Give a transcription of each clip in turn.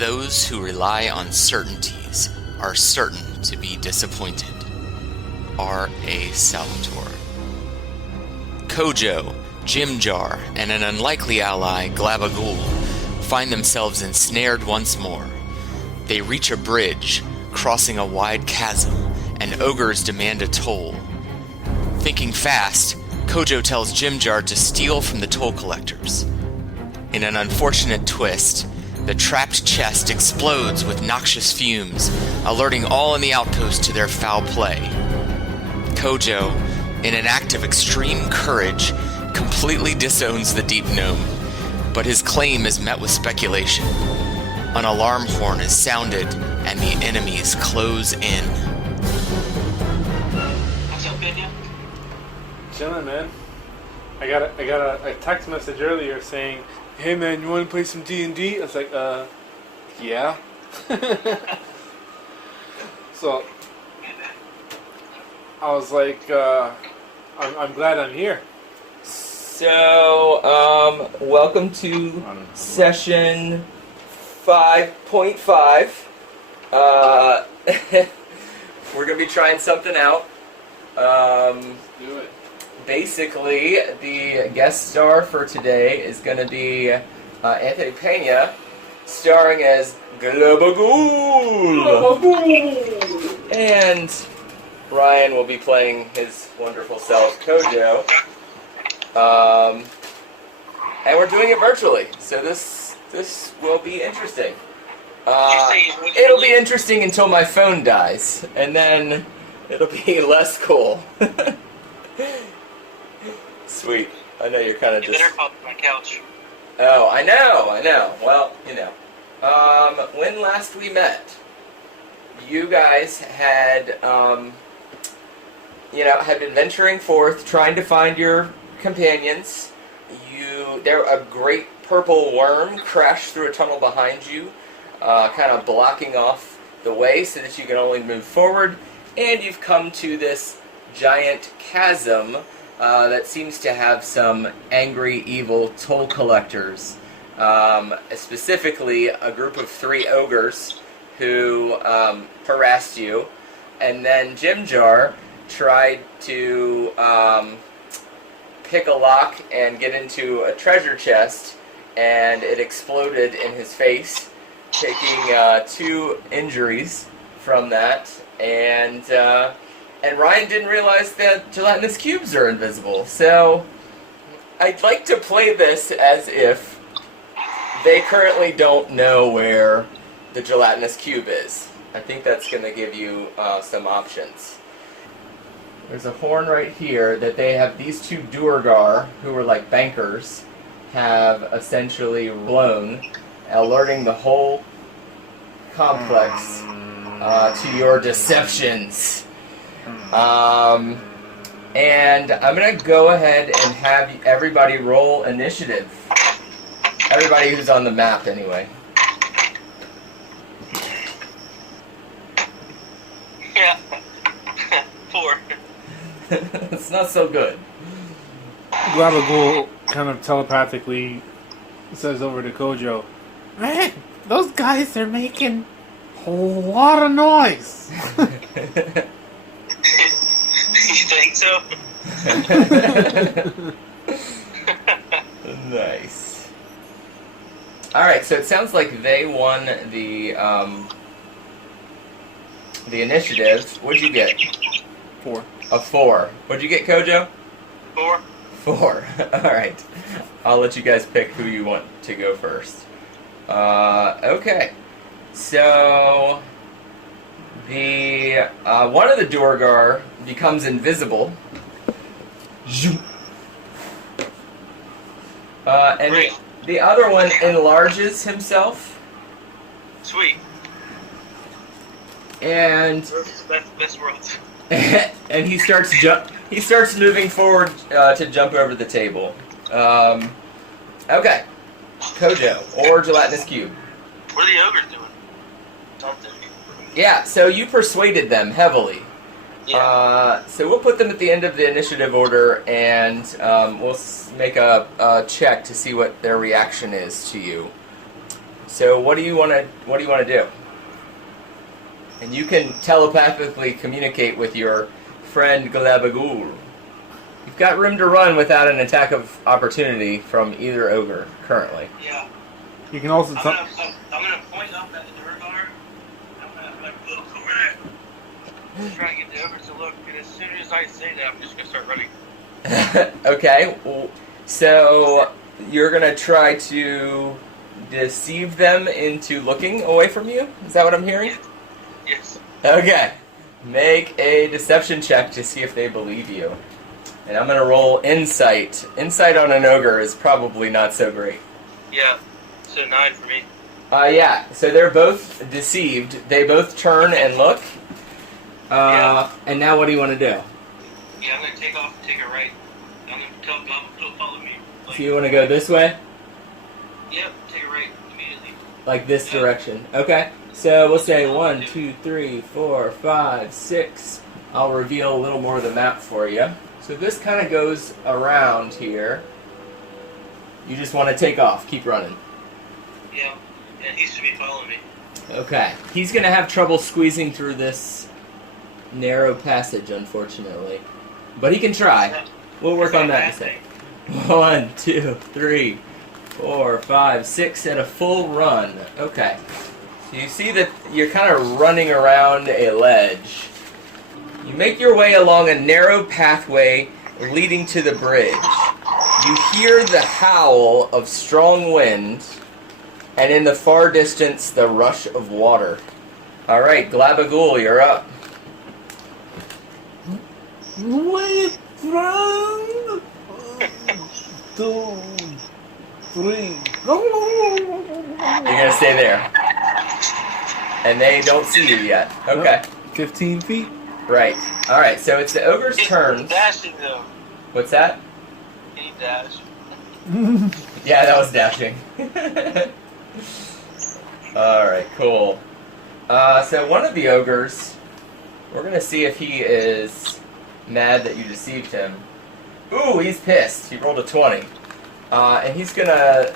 Those who rely on certainties are certain to be disappointed. R.A. Salvatore. Kojo, Jimjar, and an unlikely ally, Glabbagool, find themselves ensnared once more. They reach a bridge, crossing a wide chasm, and ogres demand a toll. Thinking fast, Kojo tells Jimjar to steal from the toll collectors. In an unfortunate twist, the trapped chest explodes with noxious fumes, alerting all in the outpost to their foul play. Kojo, in an act of extreme courage, completely disowns the deep gnome, but his claim is met with speculation. An alarm horn is sounded, and the enemies close in. What's up, Benya? Chillin', man. I got a text message earlier saying, "Hey, man, you want to play some D&D?" I was like, yeah. So I was like, I'm glad I'm here. So, welcome to session 5.5. We're going to be trying something out. Do it. Basically, the guest star for today is going to be Anthony Pena, starring as Glabbagool. And Ryan will be playing his wonderful self, Kojo. And we're doing it virtually, so this will be interesting. It'll be interesting until my phone dies, and then it'll be less cool. Sweet. I know you're kind of just... You better pop my couch. Oh, I know. Well, you know. When last we met, you guys had, had been venturing forth, trying to find your companions. A great purple worm crashed through a tunnel behind you, kind of blocking off the way so that you can only move forward, and you've come to this giant chasm that seems to have some angry, evil toll collectors. Specifically, a group of 3 ogres who harassed you, and then Jimjar tried to pick a lock and get into a treasure chest, and it exploded in his face, taking 2 injuries from that, and Ryan didn't realize that gelatinous cubes are invisible. So I'd like to play this as if they currently don't know where the gelatinous cube is. I think that's going to give you some options. There's a horn right here that they have, these 2 Duergar, who are like bankers, have essentially blown, alerting the whole complex to your deceptions. And I'm going to go ahead and have everybody roll initiative. Everybody who's on the map, anyway. Yeah. 4. It's not so good. Glabbagool kind of telepathically says over to Kojo, "Man, those guys are making a lot of noise." You think so? Nice. Alright, so it sounds like they won the initiative. What'd you get? 4. A 4. What'd you get, Kojo? 4. 4. Alright. I'll let you guys pick who you want to go first. Okay. So the one of the Duergar becomes invisible. And the other one enlarges himself. Sweet. And Best world. and he starts moving forward to jump over the table. Okay. Kojo, or gelatinous cube. What are the ogres doing? Something. Yeah, so you persuaded them heavily. Yeah. So we'll put them at the end of the initiative order, and we'll make a check to see what their reaction is to you. So what do you want to do? And you can telepathically communicate with your friend Glabbagool. You've got room to run without an attack of opportunity from either ogre currently. Yeah. You can also. I'm gonna point up at the Durgar. I'm gonna like, look over there. I'm trying to get the ogres to look, and as soon as I say that, I'm just gonna start running. Okay, so you're gonna try to deceive them into looking away from you? Is that what I'm hearing? Yes. Okay. Make a deception check to see if they believe you. And I'm gonna roll insight. Insight on an ogre is probably not so great. Yeah. So 9 for me. Yeah, so they're both deceived. They both turn and look. And now what do you want to do? Yeah, I'm gonna take off and take a right. I'm gonna tell Glabbagool to follow me. Like, So you want to go this way? Yep, take a right immediately. Like this direction. Okay. So we'll say 1, 2, 3, 4, 5, 6. I'll reveal a little more of the map for you. So this kind of goes around here. You just want to take off. Keep running. Yeah, and he should be following me. Okay. He's going to have trouble squeezing through this narrow passage, unfortunately. But he can try. We'll work on that in a second. 1, 2, 3, 4, 5, 6 at a full run. Okay. So you see that you're kind of running around a ledge. You make your way along a narrow pathway leading to the bridge. You hear the howl of strong wind, and in the far distance, the rush of water. All right, Glabbagool, you're up. Wait, friend. 2, 3. You're gonna stay there, and they don't see you yet. Okay. 15 feet. Right. All right. So it's the ogre's turn. Dashing though. What's that? Can you dash? Yeah, that was dashing. Alright, cool. So one of the ogres, we're going to see if he is mad that you deceived him. Ooh, he's pissed. He rolled a 20. And he's going to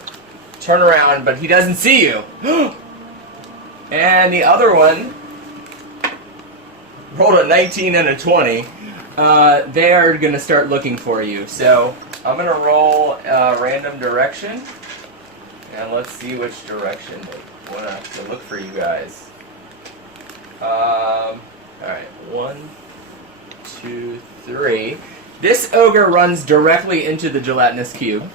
turn around, but he doesn't see you. And the other one rolled a 19 and a 20. They are going to start looking for you. So I'm going to roll random direction, and let's see which direction they want to look for you guys. Alright, 1, 2, 3. This ogre runs directly into the gelatinous cube.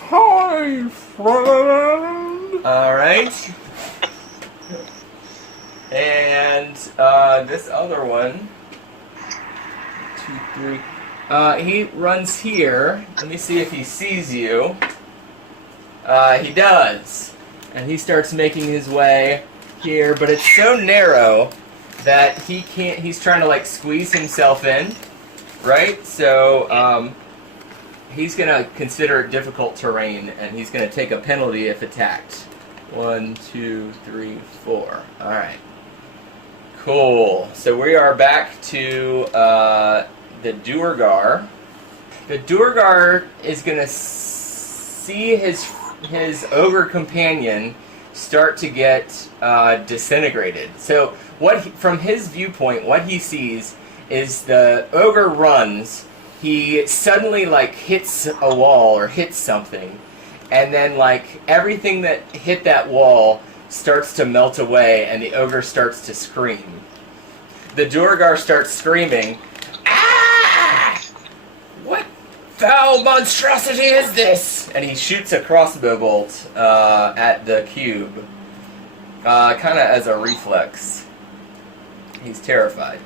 Hi, friend. Alright. And this other one, 2, 3. He runs here. Let me see if he sees you. He does. And he starts making his way here, but it's so narrow that he can't, he's trying to like squeeze himself in, right? So he's going to consider it difficult terrain, and he's going to take a penalty if attacked. 1, 2, 3, 4. Alright. Cool. So we are back to the Durgar. The Durgar is going to see his ogre companion start to get disintegrated. So from his viewpoint, what he sees is the ogre runs. He suddenly like hits a wall or hits something, and then like everything that hit that wall starts to melt away, and the ogre starts to scream. The Durgar starts screaming, "Ah! What foul monstrosity is this?" And he shoots a crossbow bolt at the cube, kind of as a reflex. He's terrified.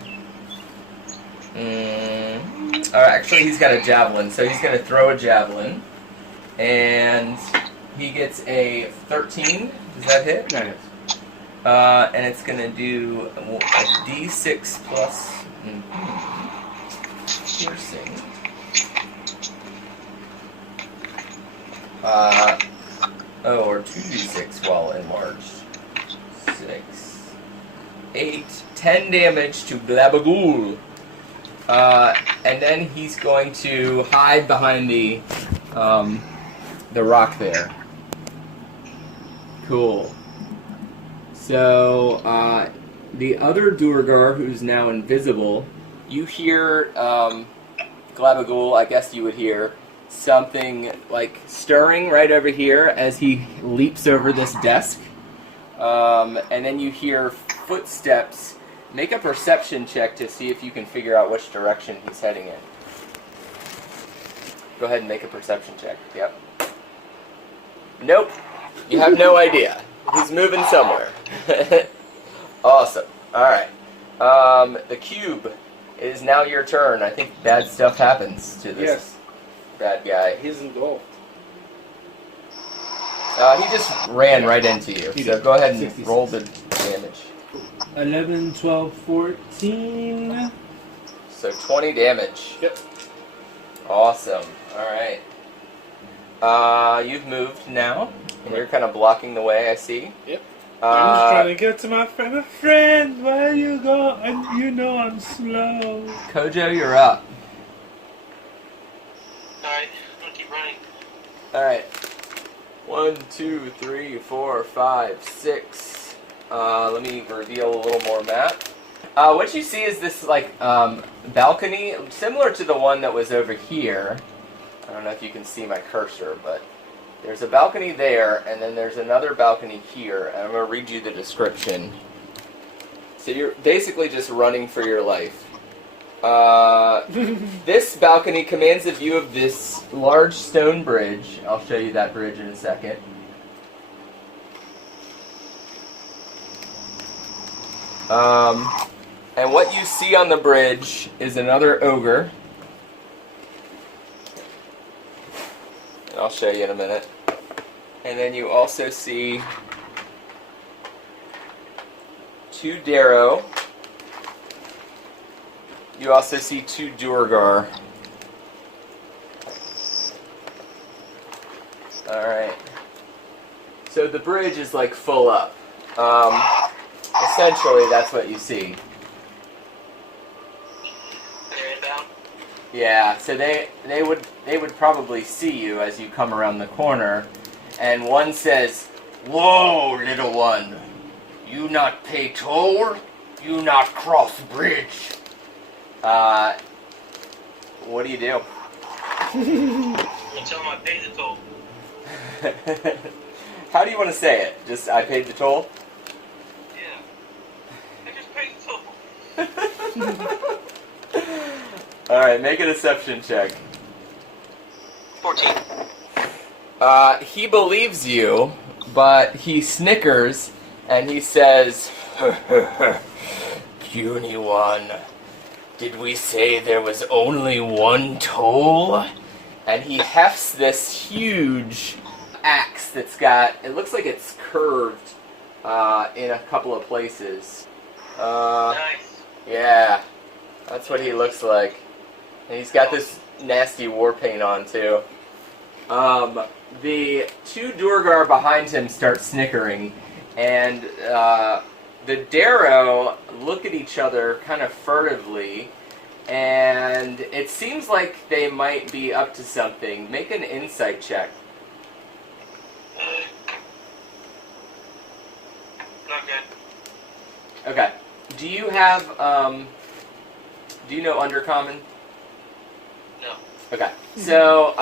Actually, he's got a javelin, so he's going to throw a javelin. And he gets a 13. Does that hit? That is. And it's going to do a d6 plus piercing. Or 2d6 while enlarged. 6, 8, 10 damage to Glabbagool. And then he's going to hide behind the the rock there. Cool. So, the other Duergar, who's now invisible, you hear, Glabbagool, I guess you would hear, something like stirring right over here as he leaps over this desk. And then you hear footsteps. Make a perception check to see if you can figure out which direction he's heading in. Go ahead and make a perception check. Yep. Nope. You have no idea. He's moving somewhere. Awesome. Alright. The cube. It is now your turn. I think bad stuff happens to this bad guy. He's engulfed. He just ran right into you. So go ahead and 66. roll the damage. 11, 12, 14. So 20 damage. Yep. Awesome. Alright. You've moved now. And you're kind of blocking the way, I see. Yep. I'm just trying to get to my friend. My friend, where you go? You know I'm slow. Kojo, you're up. Alright, I'm gonna keep running. Alright. 1, 2, 3, 4, 5, 6. Let me reveal a little more map. What you see is this, like, balcony, similar to the one that was over here. I don't know if you can see my cursor, but there's a balcony there, and then there's another balcony here, and I'm going to read you the description. So you're basically just running for your life. This balcony commands a view of this large stone bridge. I'll show you that bridge in a second. And what you see on the bridge is another ogre. And I'll show you in a minute. And then you also see 2 Darrow. You also see 2 Duergar. Alright. So the bridge is like full up. Essentially, that's what you see. They're inbound. Yeah, so they would probably see you as you come around the corner, and one says, "Whoa, little one, you not pay toll? You not cross bridge?" What do you do? I tell them I paid the toll. How do you want to say it? Just, I paid the toll? Yeah. I just paid the toll. Alright, make a deception check. 14. He believes you, but he snickers, and he says, "Puny one, did we say there was only one toll?" And he hefts this huge axe that's got, it looks like it's curved in a couple of places. Nice. Yeah, that's what he looks like. And he's got this nasty war paint on, too. The 2 Duergar behind him start snickering, and the Darrow look at each other kind of furtively, and it seems like they might be up to something. Make an insight check. Not good. Okay. Do you have, do you know Undercommon? No. Okay. So,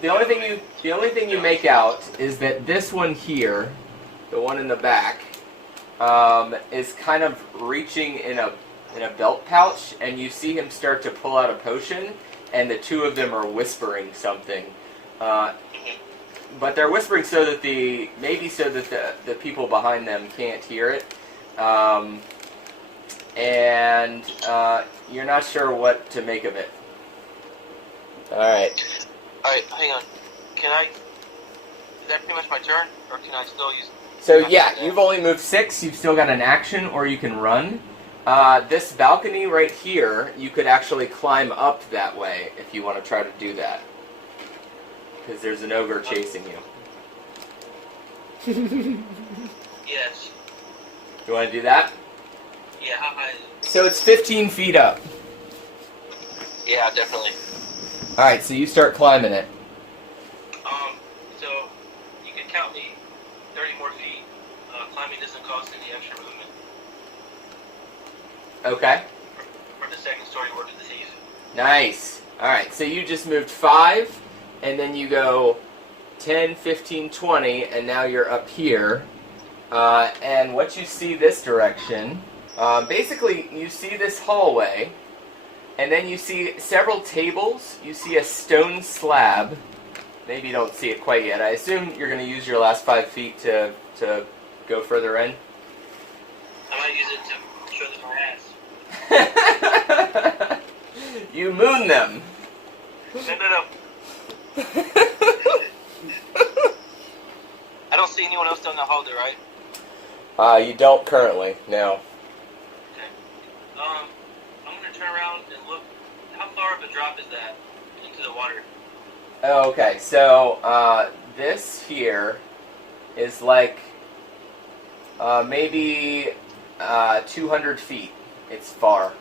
the only thing you make out is that this one here, the one in the back, is kind of reaching in a belt pouch, and you see him start to pull out a potion, and the 2 of them are whispering something. But they're whispering so that the people behind them can't hear it. And you're not sure what to make of it. Alright. Alright, hang on. Is that pretty much my turn? Or can I still use... So yeah, you've only moved 6, you've still got an action, or you can run. This balcony right here, you could actually climb up that way if you want to try to do that. Because there's an ogre chasing you. Yes. You want to do that? Yeah, how high is it? So it's 15 feet up. Yeah, definitely. Alright, so you start climbing it. count me 30 more feet. Climbing doesn't cost any extra movement. Okay. For the second story word of the season. Nice. Alright, so you just moved 5, and then you go 10, 15, 20, and now you're up here. And what you see this direction, basically you see this hallway, and then you see several tables, you see a stone slab. Maybe you don't see it quite yet. I assume you're going to use your last 5 feet to go further in. I might use it to show them my ass. You moon them. No. I don't see anyone else down the hall there, right? You don't currently, no. Okay. I'm gonna turn around and look. How far of a drop is that into the water? Okay, so this here is like maybe 200 feet. It's far.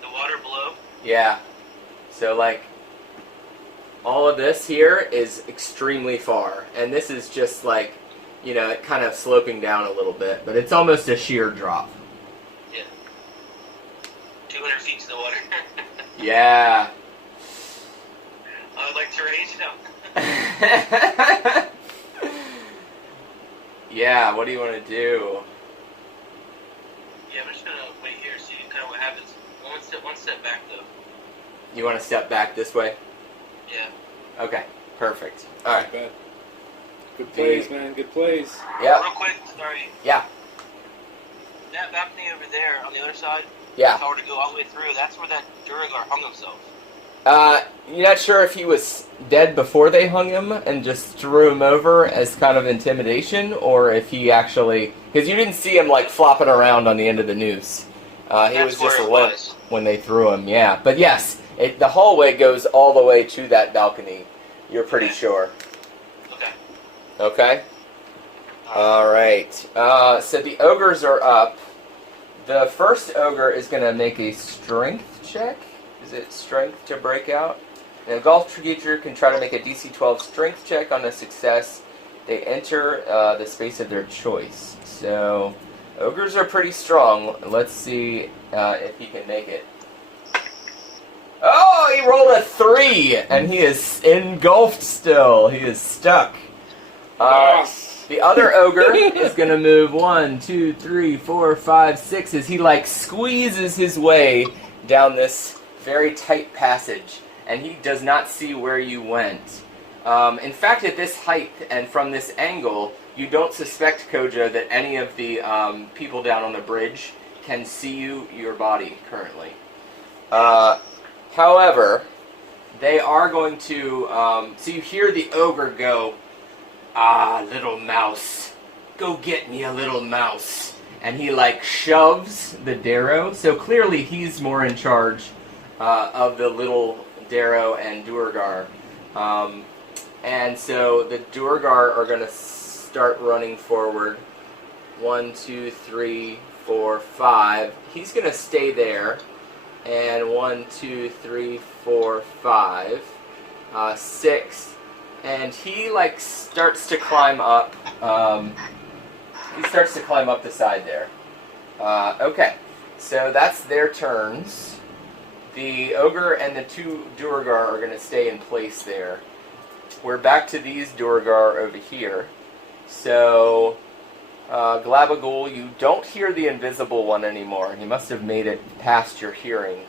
The water below? Yeah. So like all of this here is extremely far, and this is just like, you know, it kind of sloping down a little bit, but it's almost a sheer drop. Yeah. 200 feet to the water. Yeah. I would like to raise now. Yeah, what do you want to do? Yeah, I'm just gonna wait here, see kind of what happens. One step back though. You want to step back this way? Yeah. Okay, perfect. Alright. Not bad. Good plays, man. Good plays. Yeah. Real quick, sorry. Yeah. That balcony over there on the other side, Yeah. if I were to go all the way through, that's where that Duragar hung himself. You're not sure if he was dead before they hung him and just threw him over as kind of intimidation, or if he actually... Because you didn't see him, like, flopping around on the end of the noose. He was just limp when they threw him, yeah. But yes, the hallway goes all the way to that balcony. You're pretty sure. Okay. Okay? Alright. So the ogres are up. The first ogre is going to make a strength check. Is it strength to break out? And a golf creature can try to make a DC 12 strength check. On a success, they enter the space of their choice. So, ogres are pretty strong. Let's see if he can make it. Oh, he rolled a 3, and he is engulfed still. He is stuck. The other ogre is going to move 1, 2, 3, 4, 5, 6 as he like squeezes his way down this very tight passage, and he does not see where you went. In fact, at this height and from this angle, you don't suspect, Kojo, that any of the people down on the bridge can see your body currently. However, they are going to... so you hear the ogre go, "Ah, little mouse, go get me a little mouse." And he like shoves the Darrow, so clearly he's more in charge of the little Darrow and Duergar. And so the Duergar are going to start running forward. 1, 2, 3, 4, 5. He's going to stay there. And 1, 2, 3, 4, 5. 6. And he like starts to climb up. He starts to climb up the side there. Okay, so that's their turns. The ogre and the 2 Duergar are going to stay in place there. We're back to these Duergar over here. So, Glabbagool, you don't hear the invisible one anymore. He must have made it past your hearing.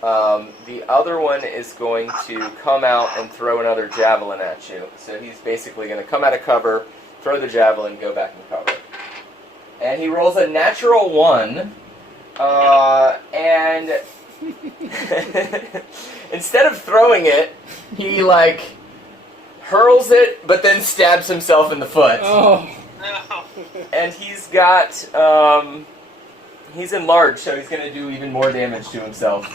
The other one is going to come out and throw another javelin at you. So he's basically going to come out of cover, throw the javelin, go back in cover. And he rolls a natural 1. And instead of throwing it, he like hurls it, but then stabs himself in the foot. Oh. No. And he's got, he's enlarged, so he's going to do even more damage to himself.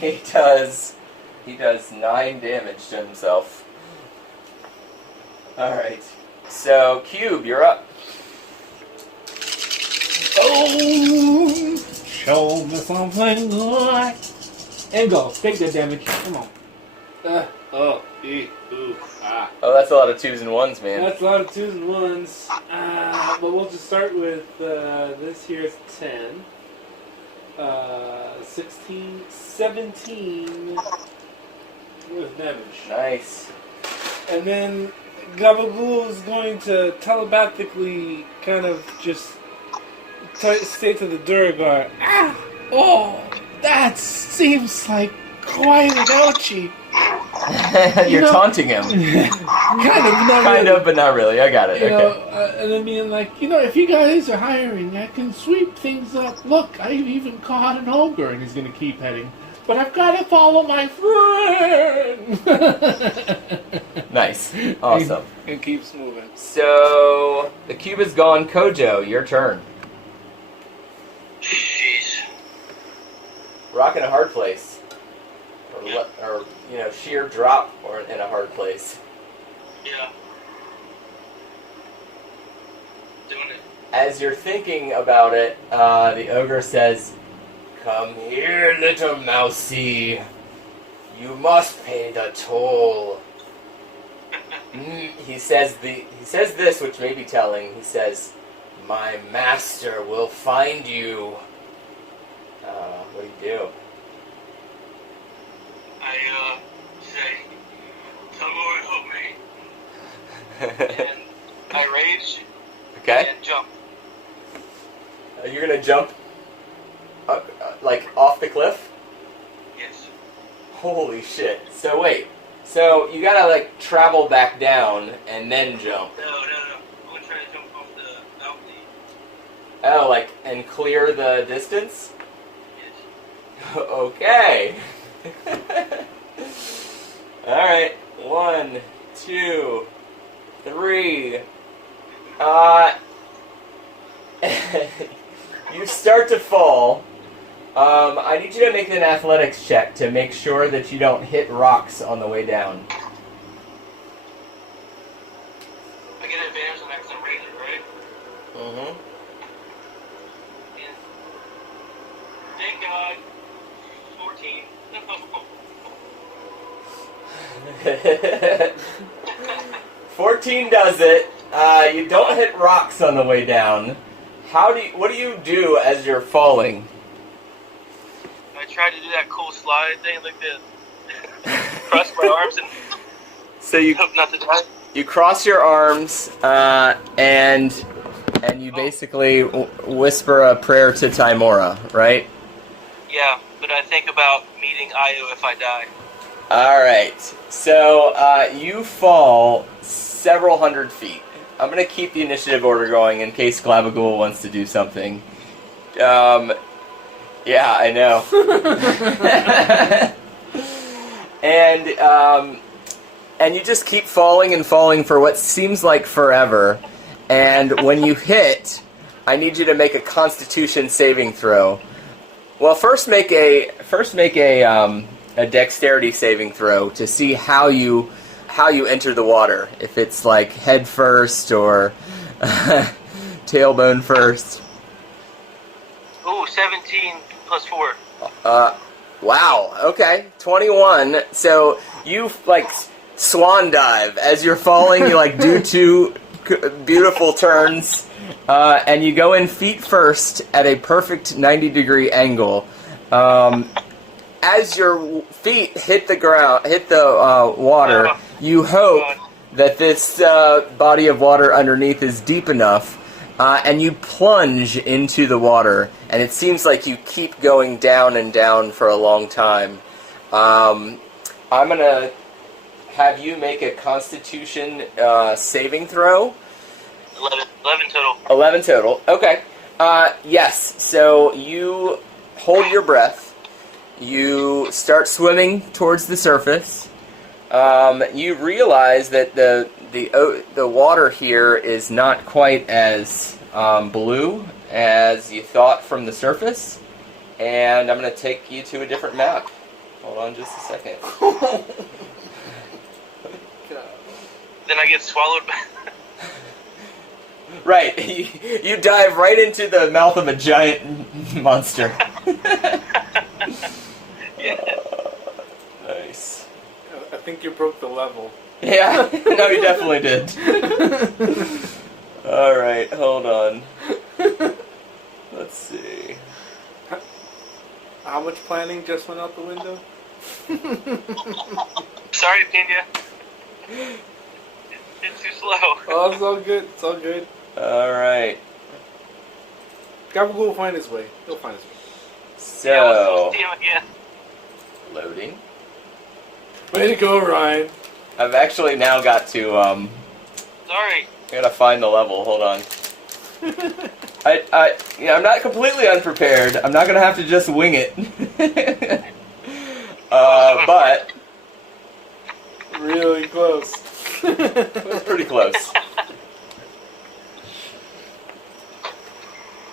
He does 9 damage to himself. Alright. So, Cube, you're up. Oh! Show me something good. And go. Take the damage. Come on. Oh. Ooh, ah. Oh, that's a lot of 2s and 1s, man. That's a lot of 2s and 1s. But we'll just start with this here's 10. 16, 17 with damage. Nice. And then Glabbagool is going to telepathically kind of just say to the Duragar, "Ah! Oh, that seems like quite an ouchie." You're taunting him. Kind of, but not really. I got it. You Okay. know, and I mean, like, if you guys are hiring, I can sweep things up. Look, I even caught an ogre, and he's going to keep heading. But I've got to follow my friend. Nice. Awesome. And keeps moving. So, the cube is gone. Kojo, your turn. Jeez. Rock in a hard place. Or sheer drop or in a hard place. Yeah. Doing it. As you're thinking about it, the ogre says, "Come here, little mousey. You must pay the toll." He says this, which may be telling. He says, "My master will find you." What do you do? I say, "Come over, help me." And I rage Okay. and jump. You're gonna jump, like off the cliff? Yes. Holy shit! So wait, so you gotta like travel back down and then jump? No. I'm gonna try to jump off the balcony. Oh, like and clear the distance? Yes. Okay. Alright, 1, 2, 3. You start to fall. I need you to make an athletics check to make sure that you don't hit rocks on the way down. I get advantage on that because I'm rated, right? Mm-hmm. And thank God. 14? 14 does it. You don't hit rocks on the way down. What do you do as you're falling? I tried to do that cool slide thing, like the cross my arms and So you hope not to die. You cross your arms, and you basically whisper a prayer to Timora, right? Yeah, but I think about meeting Io if I die. Alright, so you fall several hundred feet. I'm going to keep the initiative order going in case Glabbagool wants to do something. Yeah, I know. And you just keep falling and falling for what seems like forever. And when you hit, I need you to make a Constitution saving throw. Well, first make a dexterity saving throw to see how you enter the water. If it's like head first or tailbone first. Ooh, 17 plus 4. Wow. Okay, 21. So you like swan dive as you're falling. You like do two beautiful turns, and you go in feet first at a perfect 90-degree angle. As your feet hit the ground, hit the water, you hope that this body of water underneath is deep enough, and you plunge into the water, and it seems like you keep going down and down for a long time. I'm going to have you make a Constitution saving throw. 11 total. 11 total. Okay. Yes, so you hold your breath. You start swimming towards the surface. You realize that the water here is not quite as blue as you thought from the surface, and I'm going to take you to a different map. Hold on just a second. Then I get swallowed back. Right, you dive right into the mouth of a giant monster. Yeah. Nice. I think you broke the level. Yeah, no, you definitely did. Alright, hold on. Let's see. How much planning just went out the window? Sorry, Pena. It's too slow. Oh, it's all good. It's all good. Alright. Glabbagool will find his way. He'll find his way. Yeah, So, we'll see him again. loading. Way to go, Ryan. I've actually now got to, Sorry. I gotta find the level, hold on. I'm not completely unprepared. I'm not gonna have to just wing it. But Really close. it was pretty close.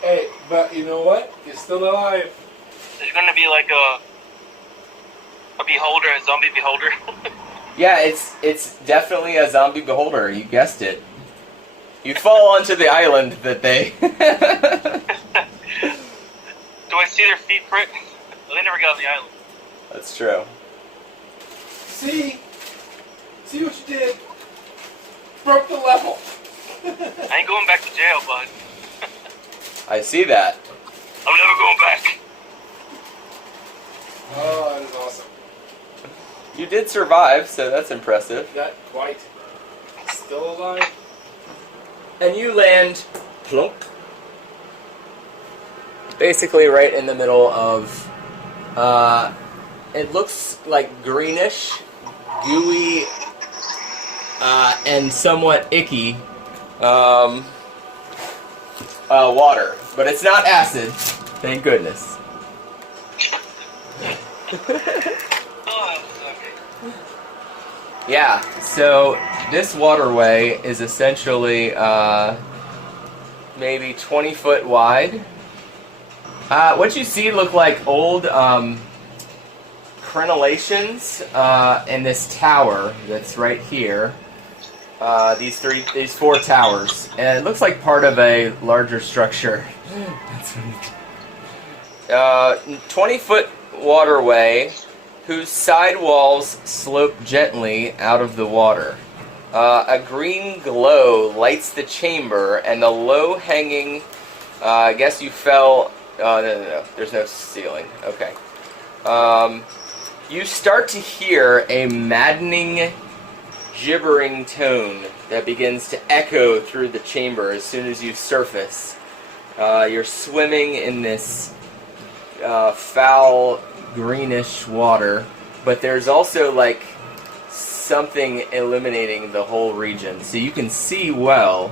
Hey, but you know what? You're still alive. There's gonna be like a beholder, a zombie beholder. Yeah, it's definitely a zombie beholder. You guessed it. You fall onto the island that they. Do I see their feet print? Well, they never got on the island. That's true. See? See what you did? Broke the level. I ain't going back to jail, bud. I see that. I'm never going back. Oh, that is awesome. You did survive, so that's impressive. Not quite. Still alive? And you land plunk. Basically right in the middle of it looks like greenish, gooey, and somewhat icky water. But it's not acid, thank goodness. Oh, that was okay. Yeah, so this waterway is essentially maybe 20 foot wide. What you see look like old crenellations in this tower that's right here. These four towers, and it looks like part of a larger structure. That's funny. 20-foot waterway whose side walls slope gently out of the water. A green glow lights the chamber, and the low-hanging. I guess you fell. No. There's no ceiling. Okay. You start to hear a maddening, gibbering tone that begins to echo through the chamber as soon as you surface. You're swimming in this foul, greenish water, but there's also like something illuminating the whole region, so you can see well.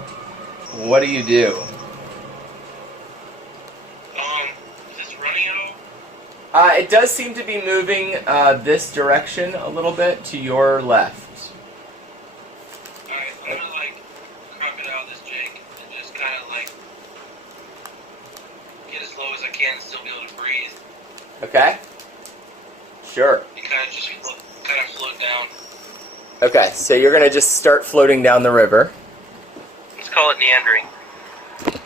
What do you do? Is this running at all? It does seem to be moving this direction a little bit to your left. Alright, I'm gonna like crocodile this Jake and just kind of like get as low as I can and still be able to breathe. Okay. Sure. And kind of just float down. Okay, so you're gonna just start floating down the river. Let's call it meandering.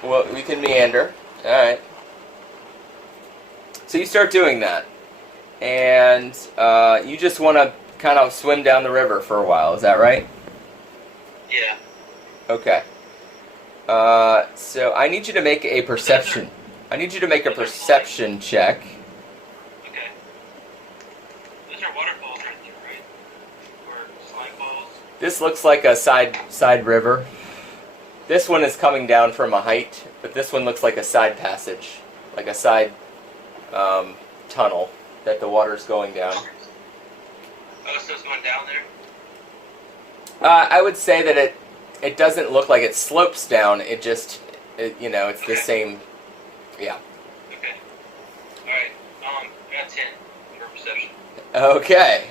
Well, we can meander. Alright. So you start doing that. And you just want to kind of swim down the river for a while, is that right? Yeah. Okay. So I need you to make a perception. I need you to make a perception check. Okay. Those are waterfalls right there, right? Or slime balls. This looks like a side river. This one is coming down from a height, but this one looks like a side passage, like a side tunnel that the water's going down. Oh, so it's going down there? I would say that it doesn't look like it slopes down. It just, it's the same. Yeah. Okay. Alright. I got 10 for perception. Okay.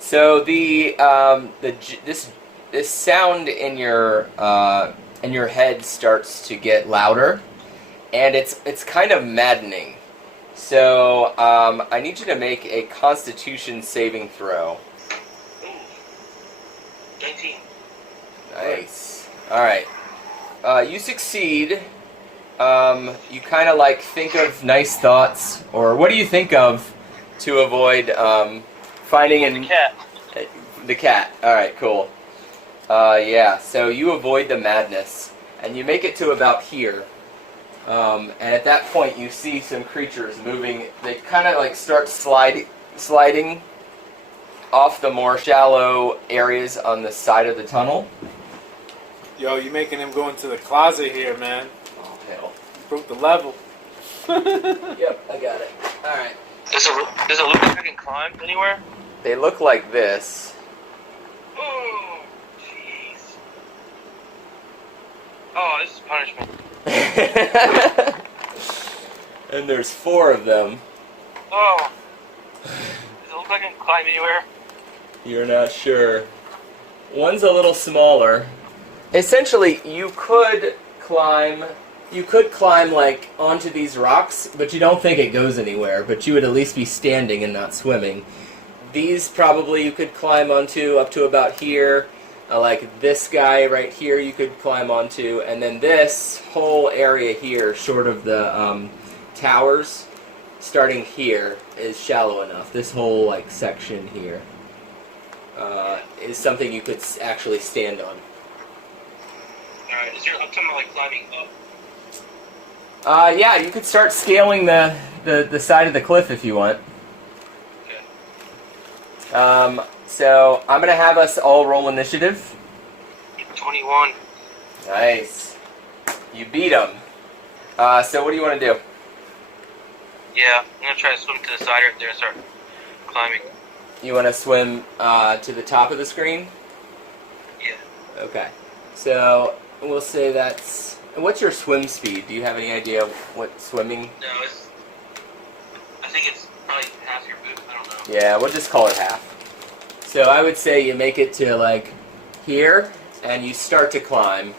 So this sound in your head starts to get louder, and it's kind of maddening. So I need you to make a Constitution saving throw. Ooh. 19. Nice. All right. You succeed. You kind of like think of nice thoughts, or what do you think of to avoid finding The cat. The cat. Alright, cool. Yeah, so you avoid the madness, and you make it to about here. And at that point, you see some creatures moving. They kind of like start sliding off the more shallow areas on the side of the tunnel. Yo, you making him go into the closet here, man. Oh, hell. You broke the level. Yep, I got it. Alright. Does it look like I can climb anywhere? They look like this. Oh, jeez. Oh, this is punishment. And there's 4 of them. Oh. Does it look like I can climb anywhere? You're not sure. One's a little smaller. Essentially, you could climb like onto these rocks, but you don't think it goes anywhere, but you would at least be standing and not swimming. These probably you could climb onto up to about here. Like this guy right here you could climb onto, and then this whole area here, short of the towers, starting here, is shallow enough. This whole like section here is something you could actually stand on. Alright, I'm talking about like climbing up. Yeah, you could start scaling the side of the cliff if you want. Okay. So I'm gonna have us all roll initiative. 21. Nice. You beat them. So what do you want to do? Yeah, I'm gonna try to swim to the side right there and start climbing. You want to swim to the top of the screen? Yeah. Okay. So we'll say that's... What's your swim speed? Do you have any idea what swimming... No, I think it's probably half your boot. I don't know. Yeah, we'll just call it half. So I would say you make it to like here, and you start to climb.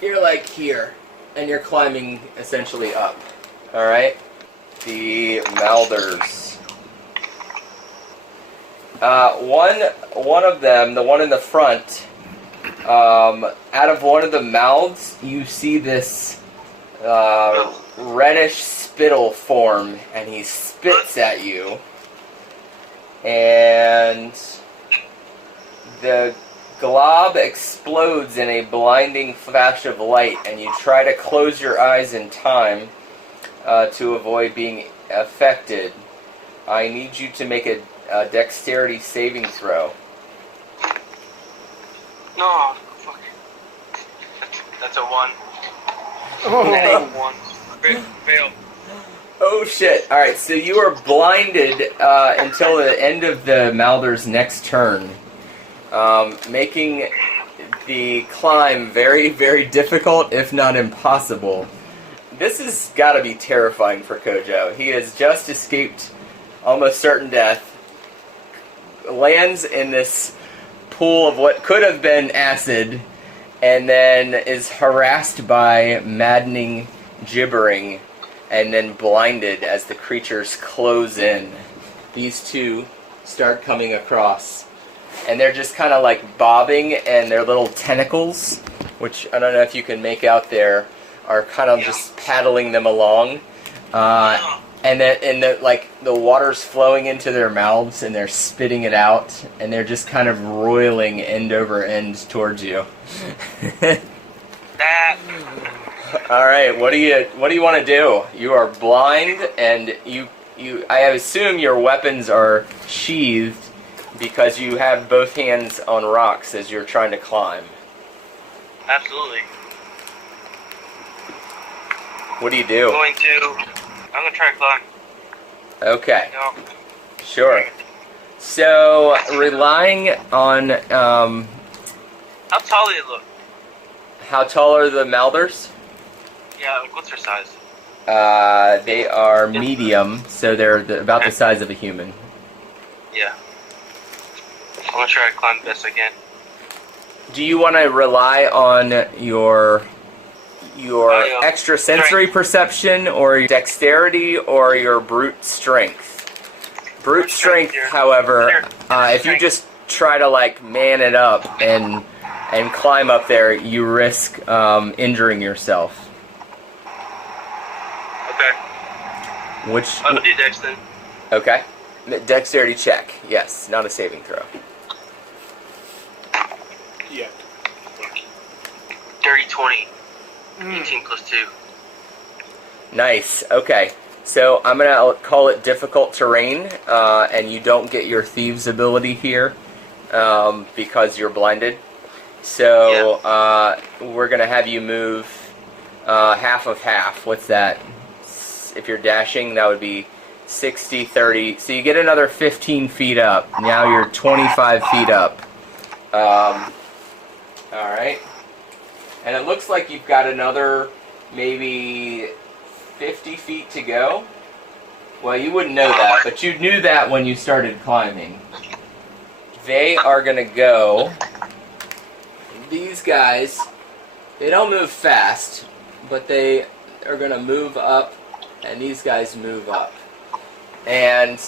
You're like here, and you're climbing essentially up. Alright? The Malders. One of them, the one in the front, out of one of the mouths, you see this reddish spittle form, and he spits at you. And the glob explodes in a blinding flash of light, and you try to close your eyes in time to avoid being affected. I need you to make a dexterity saving throw. No, fuck. That's a 1. Oh. 1. Fail. Oh shit. Alright, so you are blinded until the end of the Malder's next turn, making the climb very, very difficult, if not impossible. This has got to be terrifying for Kojo. He has just escaped almost certain death, lands in this pool of what could have been acid, and then is harassed by maddening gibbering, and then blinded as the creatures close in. These two start coming across, and they're just kind of like bobbing, and their little tentacles, which I don't know if you can make out there, are kind of just paddling them along. And the water's flowing into their mouths, and they're spitting it out, and they're just kind of roiling end over end towards you. All right, what do you want to do? You are blind, and I assume your weapons are sheathed because you have both hands on rocks as you're trying to climb. Absolutely. What do you do? I'm gonna try to climb. Okay. No. Sure. So, relying on, How tall do they look? how tall are the Malders? Yeah, like what's their size? They are medium, so they're about the size of a human. Yeah. I'm gonna try to climb the best I can. Do you want to rely on your extrasensory perception, or your dexterity, or your brute strength? Brute strength, however, if you just try to like man it up and climb up there, you risk injuring yourself. Okay. Which I'll do Dex then. okay, dexterity check. Yes, not a saving throw. Yeah. Dirty 20. 18 plus 2. Nice. Okay. So I'm gonna call it difficult terrain, and you don't get your thieves ability here because you're blinded. So we're gonna have you move half of half. What's that? If you're dashing, that would be 60, 30. So you get another 15 feet up. Now you're 25 feet up. All right. And it looks like you've got another maybe 50 feet to go. Well, you wouldn't know that, but you knew that when you started climbing. They are going to go. These guys, they don't move fast, but they are going to move up, and these guys move up. And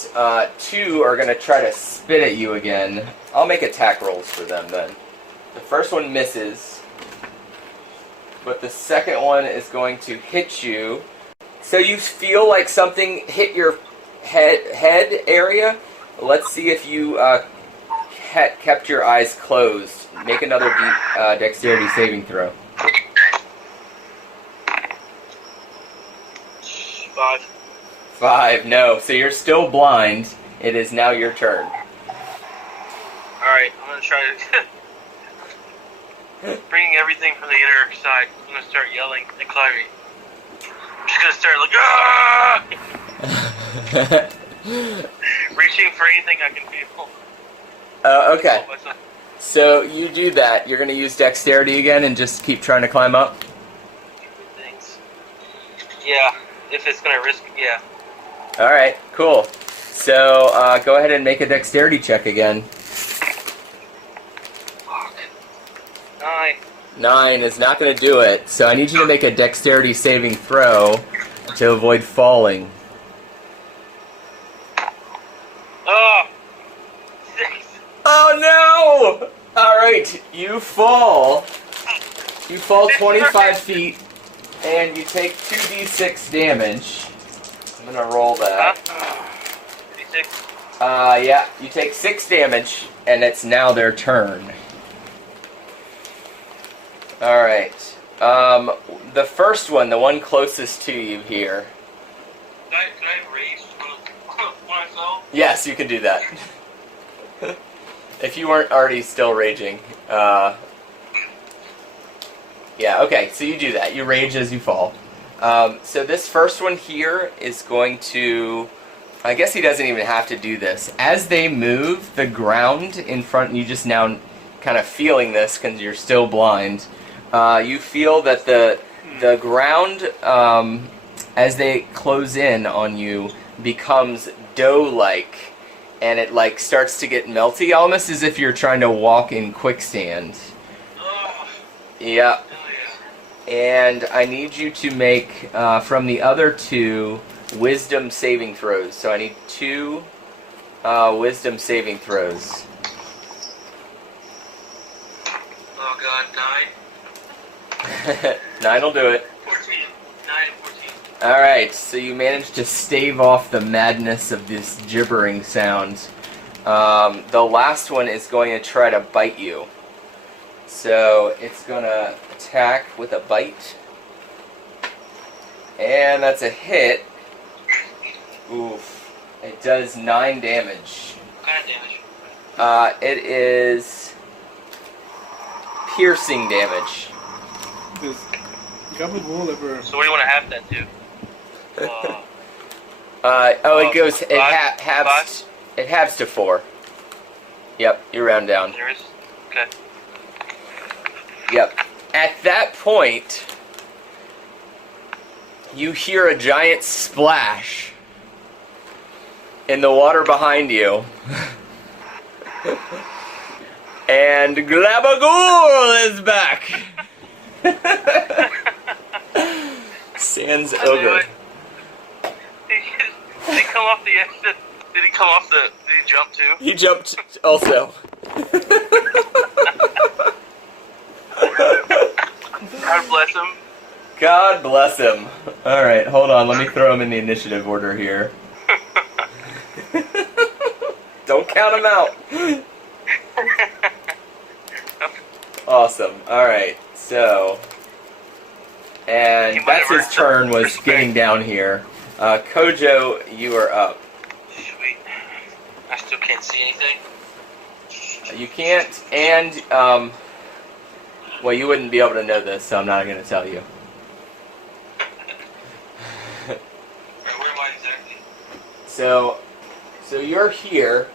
2 are going to try to spit at you again. I'll make attack rolls for them then. The first one misses, but the second one is going to hit you. So you feel like something hit your head area. Let's see if you kept your eyes closed. Make another dexterity saving throw. 5. 5, no. So you're still blind. It is now your turn. Alright, I'm gonna try to bring everything from the inner side. I'm gonna start yelling and climbing. I'm just gonna start like, ah! Reaching for anything I can feel. Okay. So you do that. You're going to use dexterity again and just keep trying to climb up? Things. Yeah, if it's gonna risk it, yeah. Alright, cool. So go ahead and make a dexterity check again. Fuck. 9. 9 is not going to do it, so I need you to make a dexterity saving throw to avoid falling. Oh! 6. Oh no! Alright, you fall. You fall 25 feet, and you take 2d6 damage. I'm going to roll that. 56. Yeah, you take 6 damage, and it's now their turn. Alright. The first one, the one closest to you here. Can I rage when I fell? Yes, you can do that. If you weren't already still raging. Yeah, okay, so you do that. You rage as you fall. So this first one here is going to... I guess he doesn't even have to do this. As they move, the ground in front, you just now kind of feeling this because you're still blind. You feel that the ground, as they close in on you, becomes dough-like, and it like starts to get melty, almost as if you're trying to walk in quicksand. Oh, Yeah. hell yeah. And I need you to make, from the other 2, wisdom saving throws. So I need 2 wisdom saving throws. Oh god, 9. 9 will do it. 14. 9 and 14. Alright, so you managed to stave off the madness of this gibbering sound. The last one is going to try to bite you. So it's going to attack with a bite. And that's a hit. Oof. It does 9 damage. What kind of damage? It is piercing damage. Does Glabbagool ever... So what do you want to have that to? It goes. It halves. It halves to 4. Yep, you round down. There is? Okay. Yep. At that point, you hear a giant splash in the water behind you. And Glabbagool is back! Sans ogre. Did he come off the exit? Did he come off the... Did he jump too? He jumped also. God bless him. God bless him. Alright, hold on. Let me throw him in the initiative order here. Don't count him out. Awesome. Alright, so... And You might that's have his earned turn, some was respect. getting down here. Kojo, you are up. Sweet. I still can't see anything. You can't, and, well, you wouldn't be able to know this, so I'm not going to tell you. Where am I exactly? So you're here,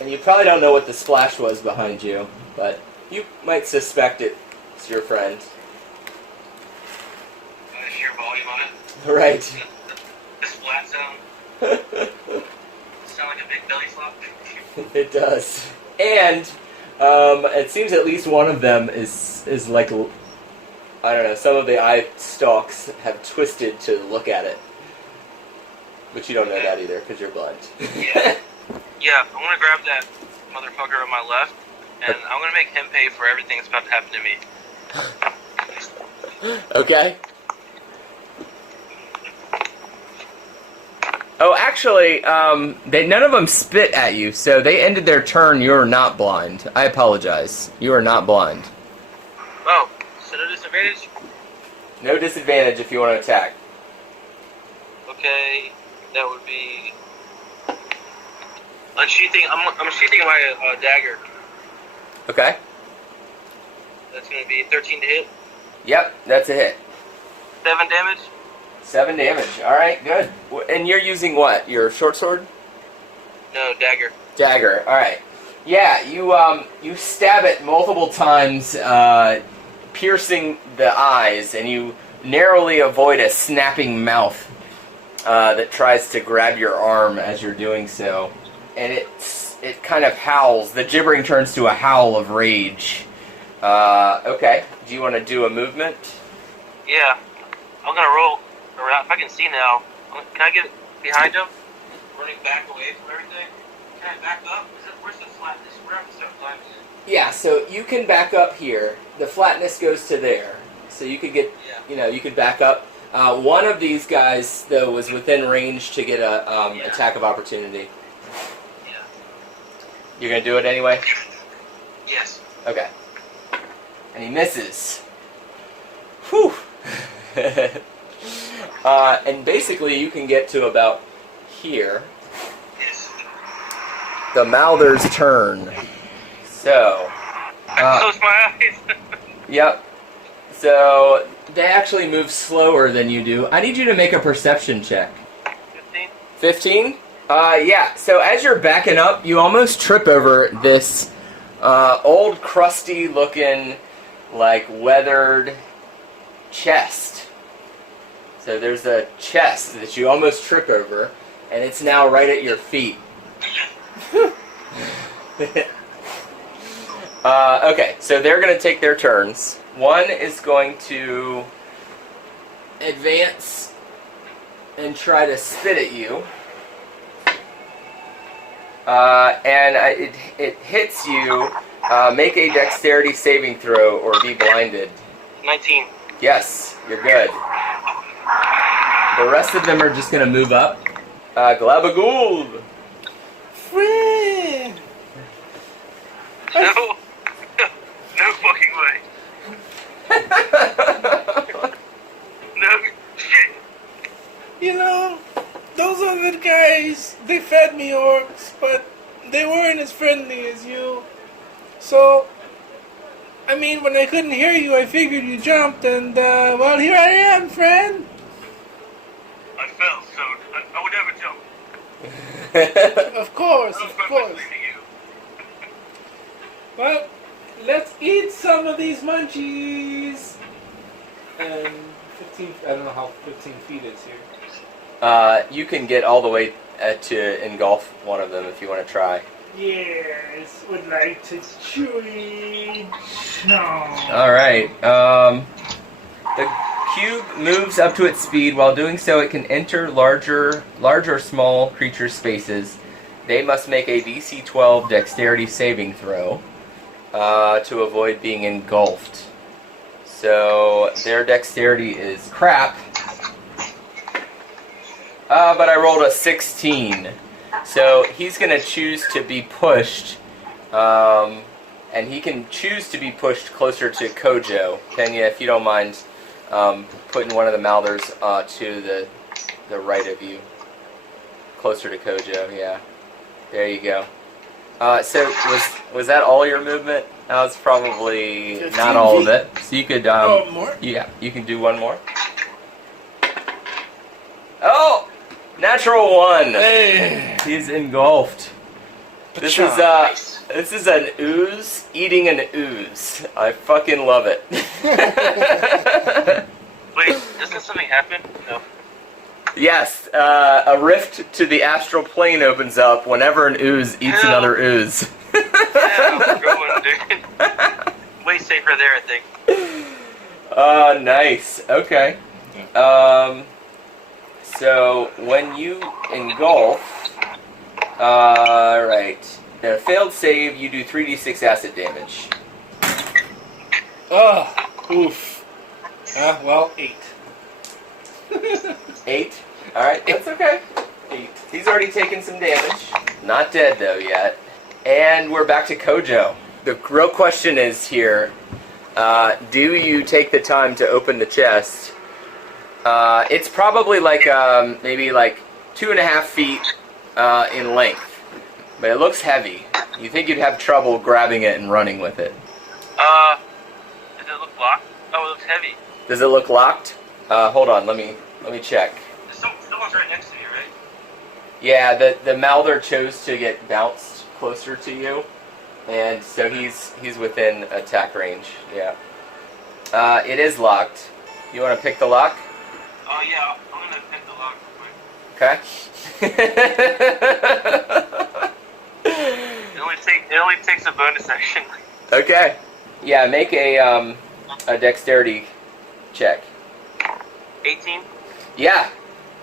and you probably don't know what the splash was behind you, but you might suspect it's your friend. Sheer volume on it. Right. The splat sound. Sound like a big belly flop. It does. And it seems at least one of them is like, I don't know, some of the eye stalks have twisted to look at it. But you don't know that either, because you're blind. Yeah. Yeah, I'm gonna grab that motherfucker on my left, and I'm gonna make him pay for everything that's about to happen to me. Okay. Oh, actually, none of them spit at you, so they ended their turn. You're not blind. I apologize. You are not blind. Oh, so no disadvantage? No disadvantage if you want to attack. Okay, that would be unsheathing. I'm sheathing my dagger. Okay. That's gonna be 13 to hit. Yep, that's a hit. 7 damage. 7 damage. All right, good. And you're using what? Your short sword? No, dagger. Dagger. All right. Yeah, you stab it multiple times, piercing the eyes, and you narrowly avoid a snapping mouth that tries to grab your arm as you're doing so. And it kind of howls. The gibbering turns to a howl of rage. Okay. Do you want to do a movement? Yeah, I'm gonna roll around. If I can see now, can I get behind him? Running back away from everything. Can I back up? Where's the flatness? Where am I start climbing it? Yeah, so you can back up here. The flatness goes to there. So you could get, Yeah. you could back up. One of these guys, though, was within range to get a Yeah. attack of opportunity. Yeah. You're going to do it anyway? Yes. Okay. And he misses. Whew. And basically you can get to about here. Yes. The Mouther's turn. So, I closed my eyes. yep. So, they actually move slower than you do. I need you to make a perception check. 15. 15? Yeah. So as you're backing up, you almost trip over this old, crusty-looking, like, weathered chest. So there's a chest that you almost trip over, and it's now right at your feet. Okay, so they're going to take their turns. One is going to advance and try to spit at you. And it hits you. Make a dexterity saving throw or be blinded. 19. Yes, you're good. The rest of them are just going to move up. Glabbagool! Friend! No. No fucking way. No shit. You know, those other guys, they fed me orcs, but they weren't as friendly as you. So, I mean, when I couldn't hear you, I figured you jumped, and, well, here I am, friend. I fell, so I would never jump. Of course, I was of purposely course. to you. Well, let's eat some of these munchies. And 15, I don't know how 15 feet is here. You can get all the way to engulf one of them if you want to try. Yes, would like to chewy. No. Alright, the cube moves up to its speed. While doing so, it can enter large or small creature spaces. They must make a DC 12 dexterity saving throw to avoid being engulfed. So, their dexterity is crap. But I rolled a 16. So, he's going to choose to be pushed and he can choose to be pushed closer to Kojo. Kenya, if you don't mind, putting one of the Mouthers to the right of you, closer to Kojo. Yeah, there you go. So was that all your movement? That was probably 15 not all feet. of it. So you could more? yeah, you can do one more. Oh, natural one. Hey. He's engulfed. This is an ooze eating an ooze. I fucking love it. Wait, doesn't something happen? No. Yes, a rift to the astral plane opens up whenever an ooze eats another ooze. Yeah, good one, dude. Way safer there, I think. Nice. Okay. So when you engulf, right. In a failed save, you do 3d6 acid damage. Oh, oof. Well, 8. 8? Alright, that's okay. 8. He's already taken some damage. Not dead, though, yet. And we're back to Kojo. The real question is here, do you take the time to open the chest? It's probably like, maybe like 2.5 feet in length. But it looks heavy. You think you'd have trouble grabbing it and running with it. Does it look locked? Oh, it looks heavy. Does it look locked? Hold on, let me check. Someone's right next to me, right? Yeah, the Mouther chose to get bounced closer to you, and so he's within attack range. Yeah. It is locked. You want to pick the lock? Oh yeah, I'm gonna pick the lock real quick. Okay. It only takes a bonus action. Okay. Yeah, make a dexterity check. 18. Yeah.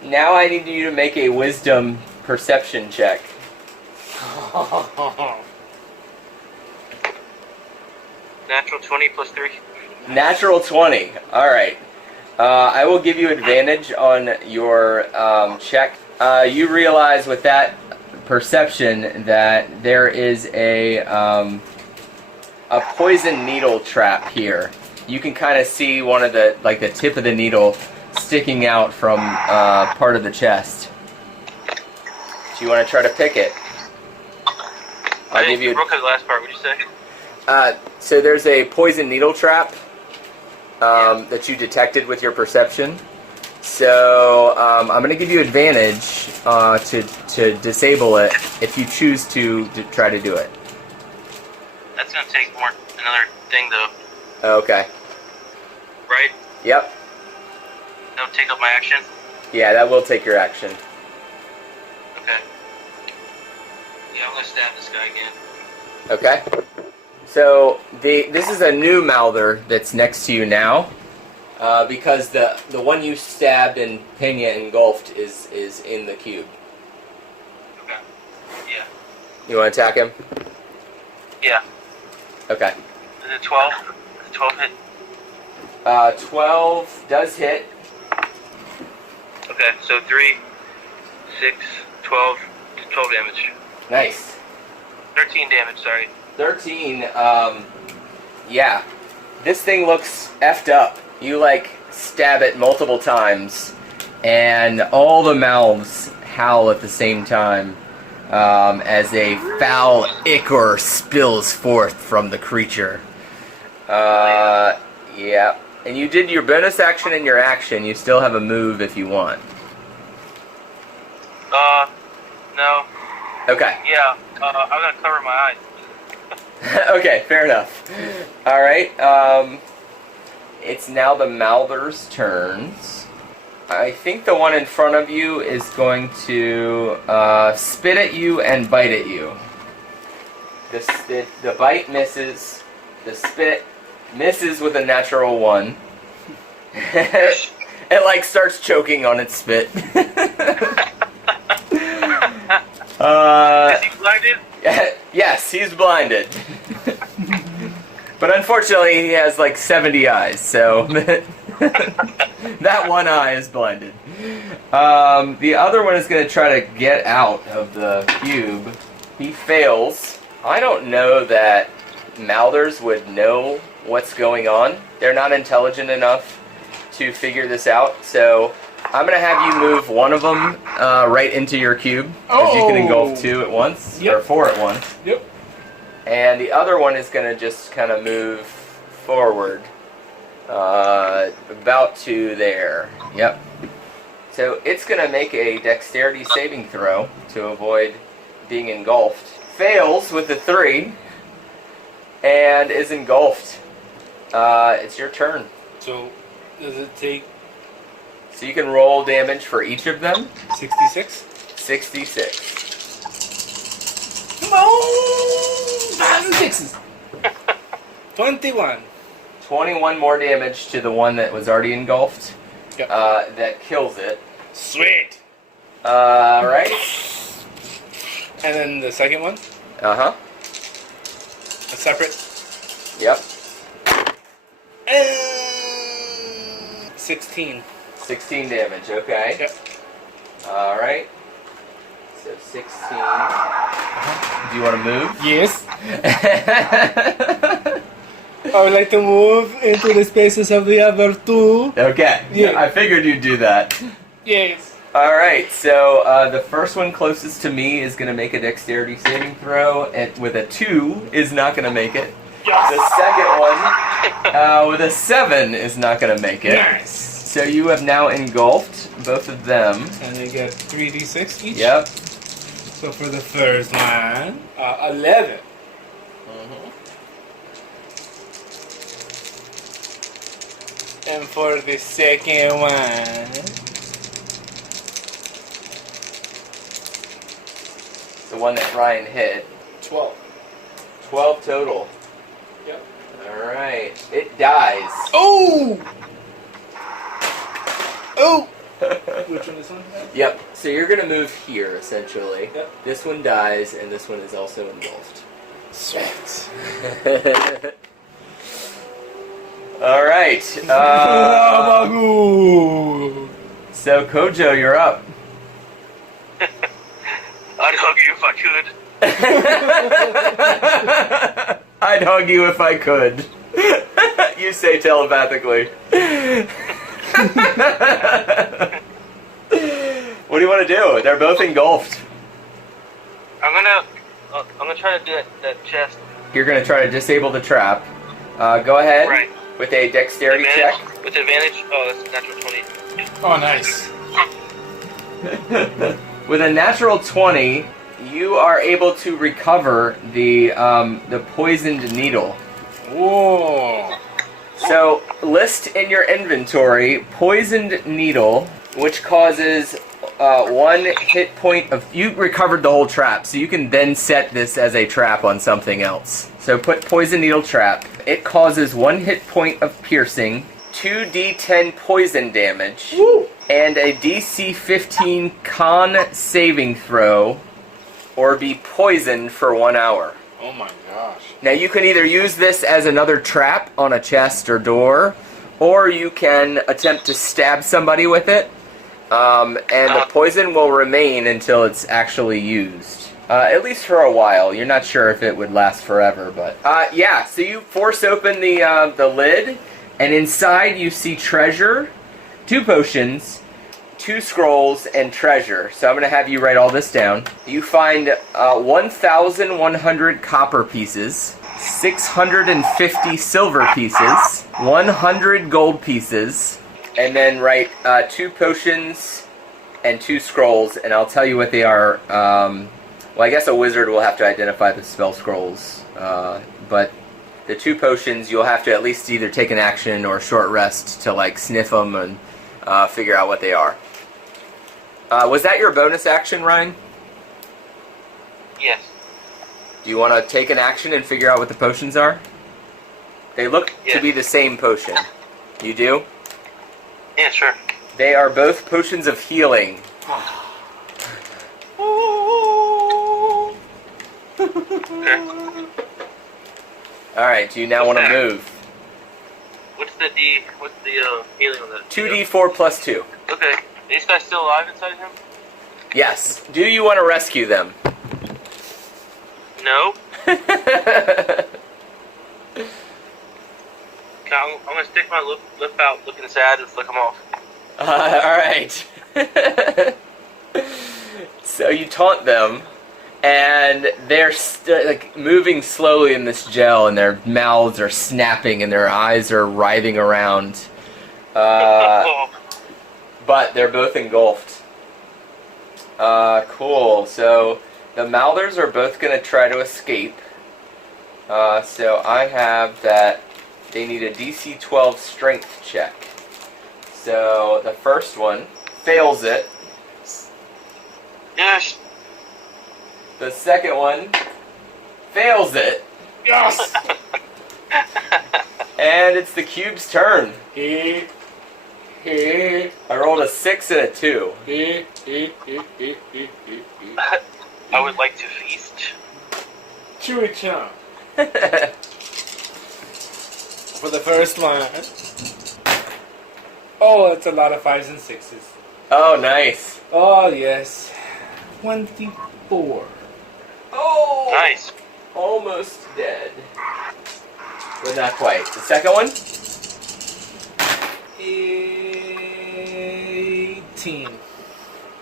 Now I need you to make a wisdom perception check. Natural 20 plus 3. Natural 20. All right. I will give you advantage on your check. You realize with that perception that there is a poison needle trap here. You can kind of see one of the tip of the needle sticking out from part of the chest. Do you want to try to pick it? I didn't broke the last part. What'd you say? So there's a poison needle trap that you detected with your perception. So I'm going to give you advantage to disable it if you choose to try to do it. That's gonna take another thing though. Okay. Right? Yep. That'll take up my action. Yeah, that will take your action. Okay. Yeah, I'm gonna stab this guy again. Okay. So this is a new Mouther that's next to you now, because the one you stabbed and Pena engulfed is in the cube. Okay. Yeah. You want to attack him? Yeah. Okay. Is it 12? Is it 12 hit? 12 does hit. Okay, so 3, 6, 12 damage. Nice. 13 damage, sorry. 13, yeah. This thing looks effed up. You, stab it multiple times, and all the mouths howl at the same time, as a foul ichor spills forth from the creature. Yeah. And you did your bonus action and your action. You still have a move if you want. No. Okay. Yeah, I'm gonna cover my eyes. Okay, fair enough. Alright, it's now the Mouther's turns. I think the one in front of you is going to spit at you and bite at you. The bite misses. The spit misses with a natural 1. It starts choking on its spit. Is he blinded? Yes, he's blinded. But unfortunately, he has 70 eyes, so that one eye is blinded. The other one is going to try to get out of the cube. He fails. I don't know that Mouthers would know what's going on. They're not intelligent enough to figure this out, so I'm going to have you move one of them right into your cube, because you can engulf 2 at once, or 4 at once. Yep. And the other one is going to just kind of move forward about to there. Yep. So it's going to make a dexterity saving throw to avoid being engulfed. Fails with a 3 and is engulfed. It's your turn. So, does it take So you can roll damage for each of them. 66? 66. Come on! 5 and 6s. 21. 21 more damage to the one that was already engulfed. Yep. That kills it. Sweet. Right? And then the second one, Uh-huh. a separate. Yep. 16. 16 damage, okay. Yep. Alright. So 16. Do you want to move? Yes. I would like to move into the spaces of the other 2. Okay. Yeah. I figured you'd do that. Yes. Alright, so the first one closest to me is going to make a dexterity saving throw, and with a 2 is not going to make it. Yes. The second one with a 7 is not going to make it. Nice. So you have now engulfed both of them. And they get 3d6 each. Yep. So for the first one, 11. And for the second one, The one that Ryan hit. 12. 12 total. Yep. Alright. It dies. Oh! Oh! Which one is one? Yep. So you're going to move here, essentially. Yep. This one dies, and this one is also engulfed. Sweet. Alright. Glabbagool. So, Kojo, you're up. I'd hug you if I could. I'd hug you if I could. You say telepathically. What do you want to do? They're both engulfed. I'm gonna try to do that chest. You're going to try to disable the trap. Go ahead Right. with a dexterity check. With advantage. Oh, that's natural 20. Oh, nice. With a natural 20, you are able to recover the poisoned needle. Whoa. So, list in your inventory poisoned needle, which causes 1 hit point of... You recovered the whole trap, so you can then set this as a trap on something else. So put poison needle trap. It causes 1 hit point of piercing, 2d10 poison damage, Woo. and a DC 15 con saving throw, or be poisoned for 1 hour. Oh my gosh. Now you can either use this as another trap on a chest or door, or you can attempt to stab somebody with it, and the poison will remain until it's actually used. At least for a while. You're not sure if it would last forever, but... yeah, so you force open the lid, and inside you see treasure, 2 potions, 2 scrolls, and treasure. So I'm going to have you write all this down. You find 1,100 copper pieces, 650 silver pieces, 100 gold pieces, and then write 2 potions and 2 scrolls, and I'll tell you what they are. Well, I guess a wizard will have to identify the spell scrolls, but the 2 potions, you'll have to at least either take an action or a short rest to, like, sniff them and figure out what they are. Was that your bonus action, Ryan? Yes. Do you want to take an action and figure out what the potions are? They look to Yes. be the same potion. You do? Yeah, sure. They are both potions of healing. Okay. Alright, do you now want to move? What's the healing on that? 2d4 plus 2. Okay. Are these guys still alive inside of him? Yes. Do you want to rescue them? No. I'm gonna stick my lip out, looking sad, and flick them off. Alright. So you taunt them, and they're like moving slowly in this gel, and their mouths are snapping, and their eyes are writhing around. But they're both engulfed. Cool. So the Mouthers are both going to try to escape. So I have that they need a DC 12 strength check. So the first one fails it. Yes. The second one fails it. Yes! And it's the cube's turn. I rolled a 6 and a 2. I would like to feast. Chewy chomp. For the first one. Oh, that's a lot of 5s and 6s. Oh, nice. Oh, yes. 24. Oh! Nice. Almost dead. But not quite. The second one? 18.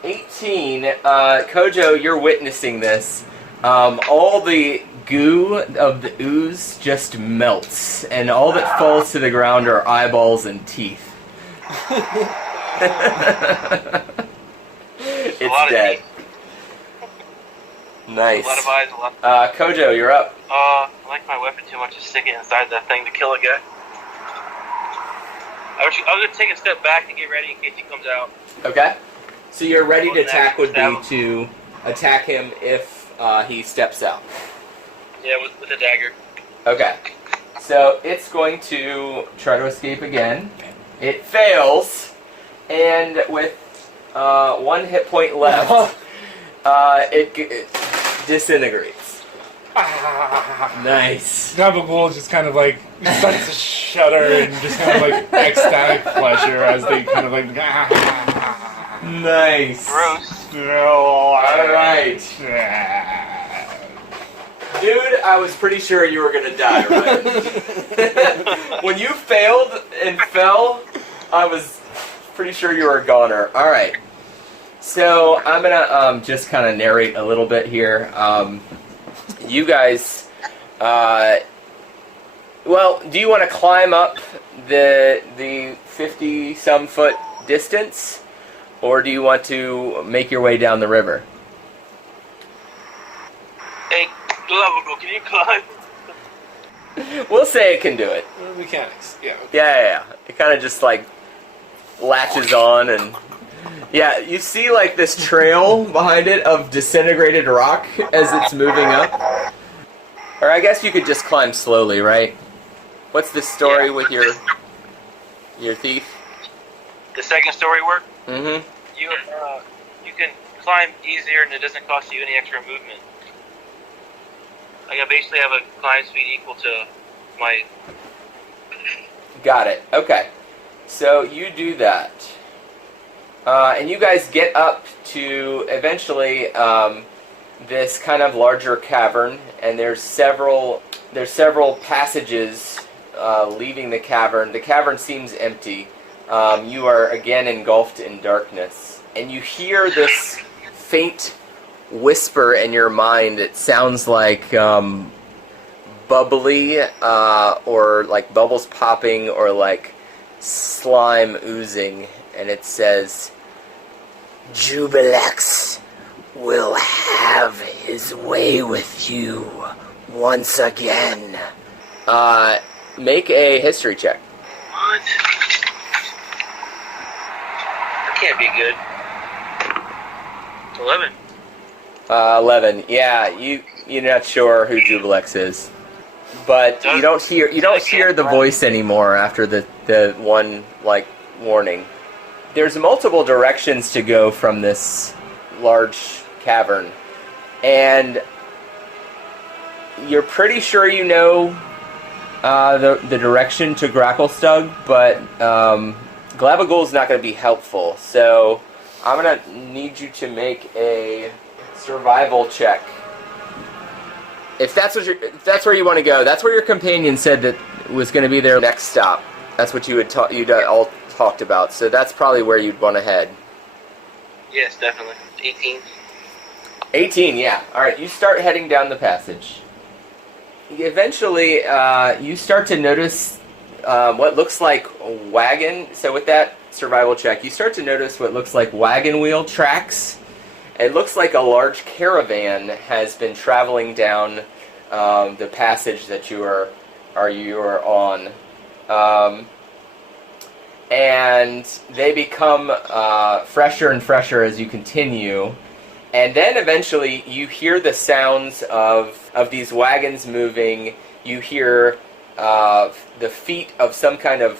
18. Kojo, you're witnessing this. All the goo of the ooze just melts, and all that falls to the ground are eyeballs and teeth. It's dead. Nice. A lot of eyes, a lot. Kojo, you're up. I like my weapon too much to stick it inside that thing to kill a guy. I was gonna take a step back to get ready in case he comes out. Okay. So your ready to attack would be to attack him if he steps out. Yeah, with a dagger. Okay. So it's going to try to escape again. It fails, and with 1 hit point left, it disintegrates. Nice. Glabbagool just kind of like starts to shudder and just kind of like ecstatic pleasure as they kind of like. Nice. Gross. Alright. Dude, I was pretty sure you were gonna die, right? When you failed and fell, I was pretty sure you were a goner. Alright. So, I'm gonna just kind of narrate a little bit here. You guys, well, do you want to climb up the 50-some foot distance? Or do you want to make your way down the river? Hey, Glabbagool, can you climb? We'll say it can do it. Mechanics, yeah. Yeah. It kind of just like latches on and yeah, you see like this trail behind it of disintegrated rock as it's moving up. Or I guess you could just climb slowly, right? What's the story with your thief? The second story work? Mm-hmm. You can climb easier and it doesn't cost you any extra movement. Like I basically have a climb speed equal to my. Got it. Okay. So you do that. And you guys get up to eventually this kind of larger cavern, and there's several passages leaving the cavern. The cavern seems empty. You are again engulfed in darkness, and you hear this faint whisper in your mind. It sounds like bubbly, or like bubbles popping, or like slime oozing, and it says, "Jubilex will have his way with you once again." Make a history check. What? That can't be good. 11. 11. Yeah, you're not sure who Jubilex is, but you don't hear the voice anymore after the one like warning. There's multiple directions to go from this large cavern, and you're pretty sure you know the direction to Gracklestug, but Glabbagool's not going to be helpful, so I'm going to need you to make a survival check. If that's where you want to go, that's where your companion said that was going to be their next stop. That's what you'd all talked about. So that's probably where you'd want to head. Yes, definitely. 18. 18, yeah. All right, you start heading down the passage. Eventually, you start to notice what looks like a wagon. So with that survival check, you start to notice what looks like wagon wheel tracks. It looks like a large caravan has been traveling down the passage that you are on. And they become fresher and fresher as you continue. And then eventually you hear the sounds of these wagons moving. You hear the feet of some kind of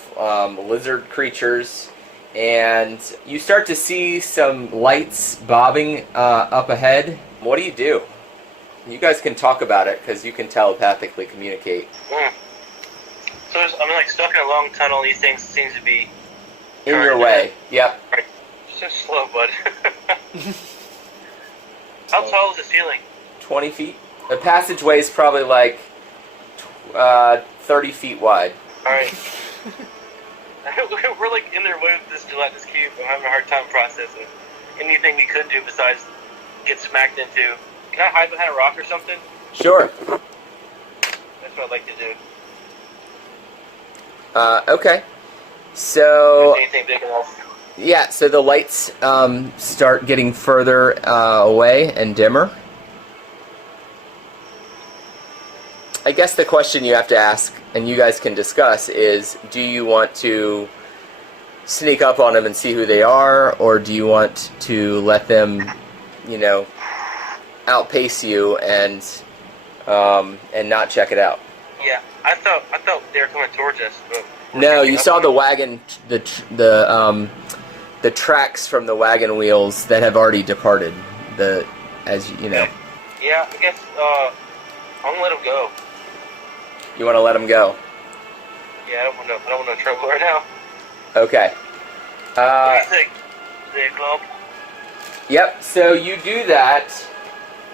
lizard creatures. And you start to see some lights bobbing up ahead. What do? You guys can talk about it because you can telepathically communicate. So I'm like stuck in a long tunnel. These things seem to be in your way. Yep. Right. So slow, bud. How tall is the ceiling? 20 feet. The passageway is probably like 30 feet wide. Alright. We're like in their way with this gelatinous cube. I'm having a hard time processing anything we could do besides get smacked into. Can I hide behind a rock or something? Sure. That's what I'd like to do. Okay. So... anything big enough? Yeah, so the lights start getting further away and dimmer. I guess the question you have to ask, and you guys can discuss, is do you want to sneak up on them and see who they are, or do you want to let them, outpace you and not check it out? Yeah, I thought they were coming towards us, but no, you saw the wagon, the tracks from the wagon wheels that have already departed. As you know. Yeah, I guess I'm gonna let them go. You want to let them go? Yeah, I don't want no trouble right now. Okay. What do you think? They club? Yep. So you do that,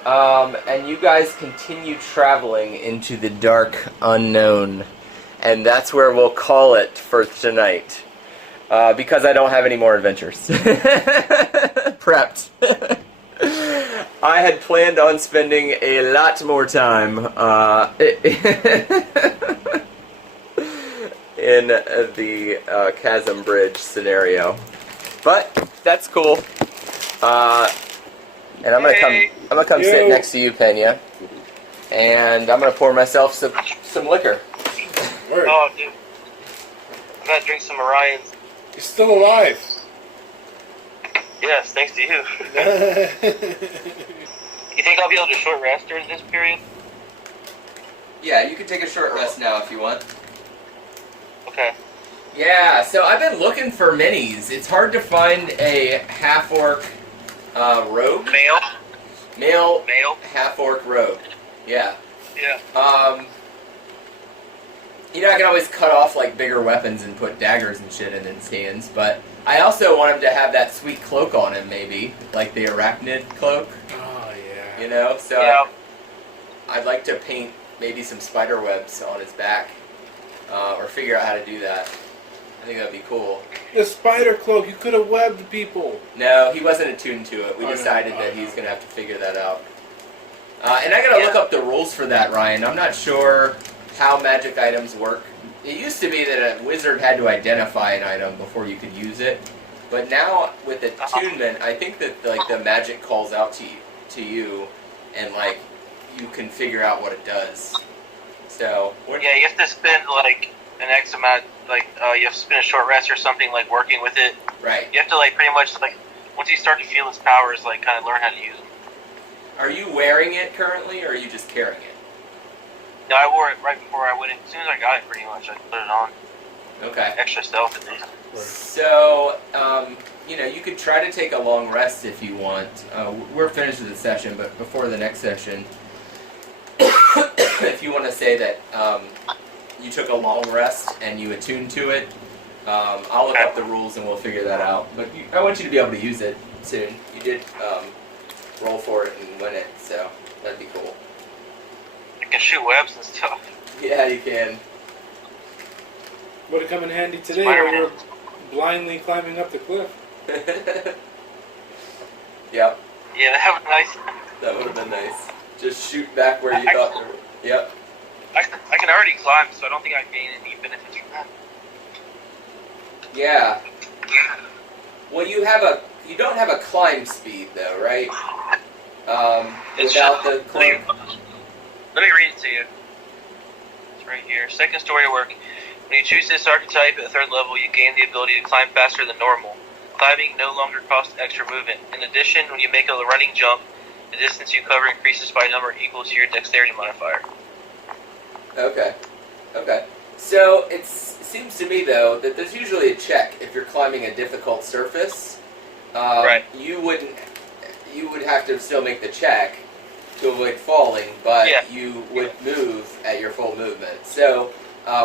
and you guys continue traveling into the dark unknown, and that's where we'll call it for tonight. Because I don't have any more adventures. Prepped. I had planned on spending a lot more time in the Chasm Bridge scenario. But that's cool. And I'm gonna come sit next to you, Pena. And I'm gonna pour myself some liquor. Word. Oh, dude. I'm gonna drink some Orion's. You're still alive. Yes, thanks to you. You think I'll be able to short rest during this period? Yeah, you can take a short rest now if you want. Okay. Yeah, so I've been looking for minis. It's hard to find a half-orc rogue. Male half-orc rogue. Yeah. Yeah. I can always cut off like bigger weapons and put daggers and shit in his hands, but I also want him to have that sweet cloak on him, maybe, like the arachnid cloak. Oh yeah. So yeah. I'd like to paint maybe some spider webs on his back, or figure out how to do that. I think that'd be cool. The spider cloak, you could have webbed people. No, he wasn't attuned to it. We decided that he's gonna have to figure that out. And I gotta look up the rules for that, Ryan. I'm not sure how magic items work. It used to be that a wizard had to identify an item before you could use it, but now with attunement, I think that like the magic calls out to you, and like you can figure out what it does. So yeah, you have to spend like an X amount, like you have to spend a short rest or something, like working with it. Right. You have to like pretty much like once you start to feel its powers, like kind of learn how to use them. Are you wearing it currently, or are you just carrying it? No, I wore it right before I went in. As soon as I got it, pretty much, I put it on. Okay. Extra stealth at least. So, you could try to take a long rest if you want. We're finished with the session, but before the next session, if you want to say that you took a long rest and you attuned to it, I'll look up the rules and we'll figure that out. But I want you to be able to use it soon. You did roll for it and win it, so that'd be cool. can shoot webs and stuff. Yeah, you can. Would have come in handy today Spider-Man. when you were blindly climbing up the cliff. Yep, Yeah, that would be nice. that would have been nice. Just shoot back where you thought there were. Yep. I can already climb, so I don't think I gain any benefits from that. Yeah. Well, you don't have a climb speed though, right? It's Without just- the climb. Let me read it to you. It's right here. Second story work. When you choose this archetype at the 3rd level, you gain the ability to climb faster than normal. Climbing no longer costs extra movement. In addition, when you make a running jump, the distance you cover increases by a number equal to your dexterity modifier. Okay. Okay. So it seems to me though that there's usually a check if you're climbing a difficult surface. Right. You would have to still make the check to avoid falling, but Yeah. you would move at your full movement. So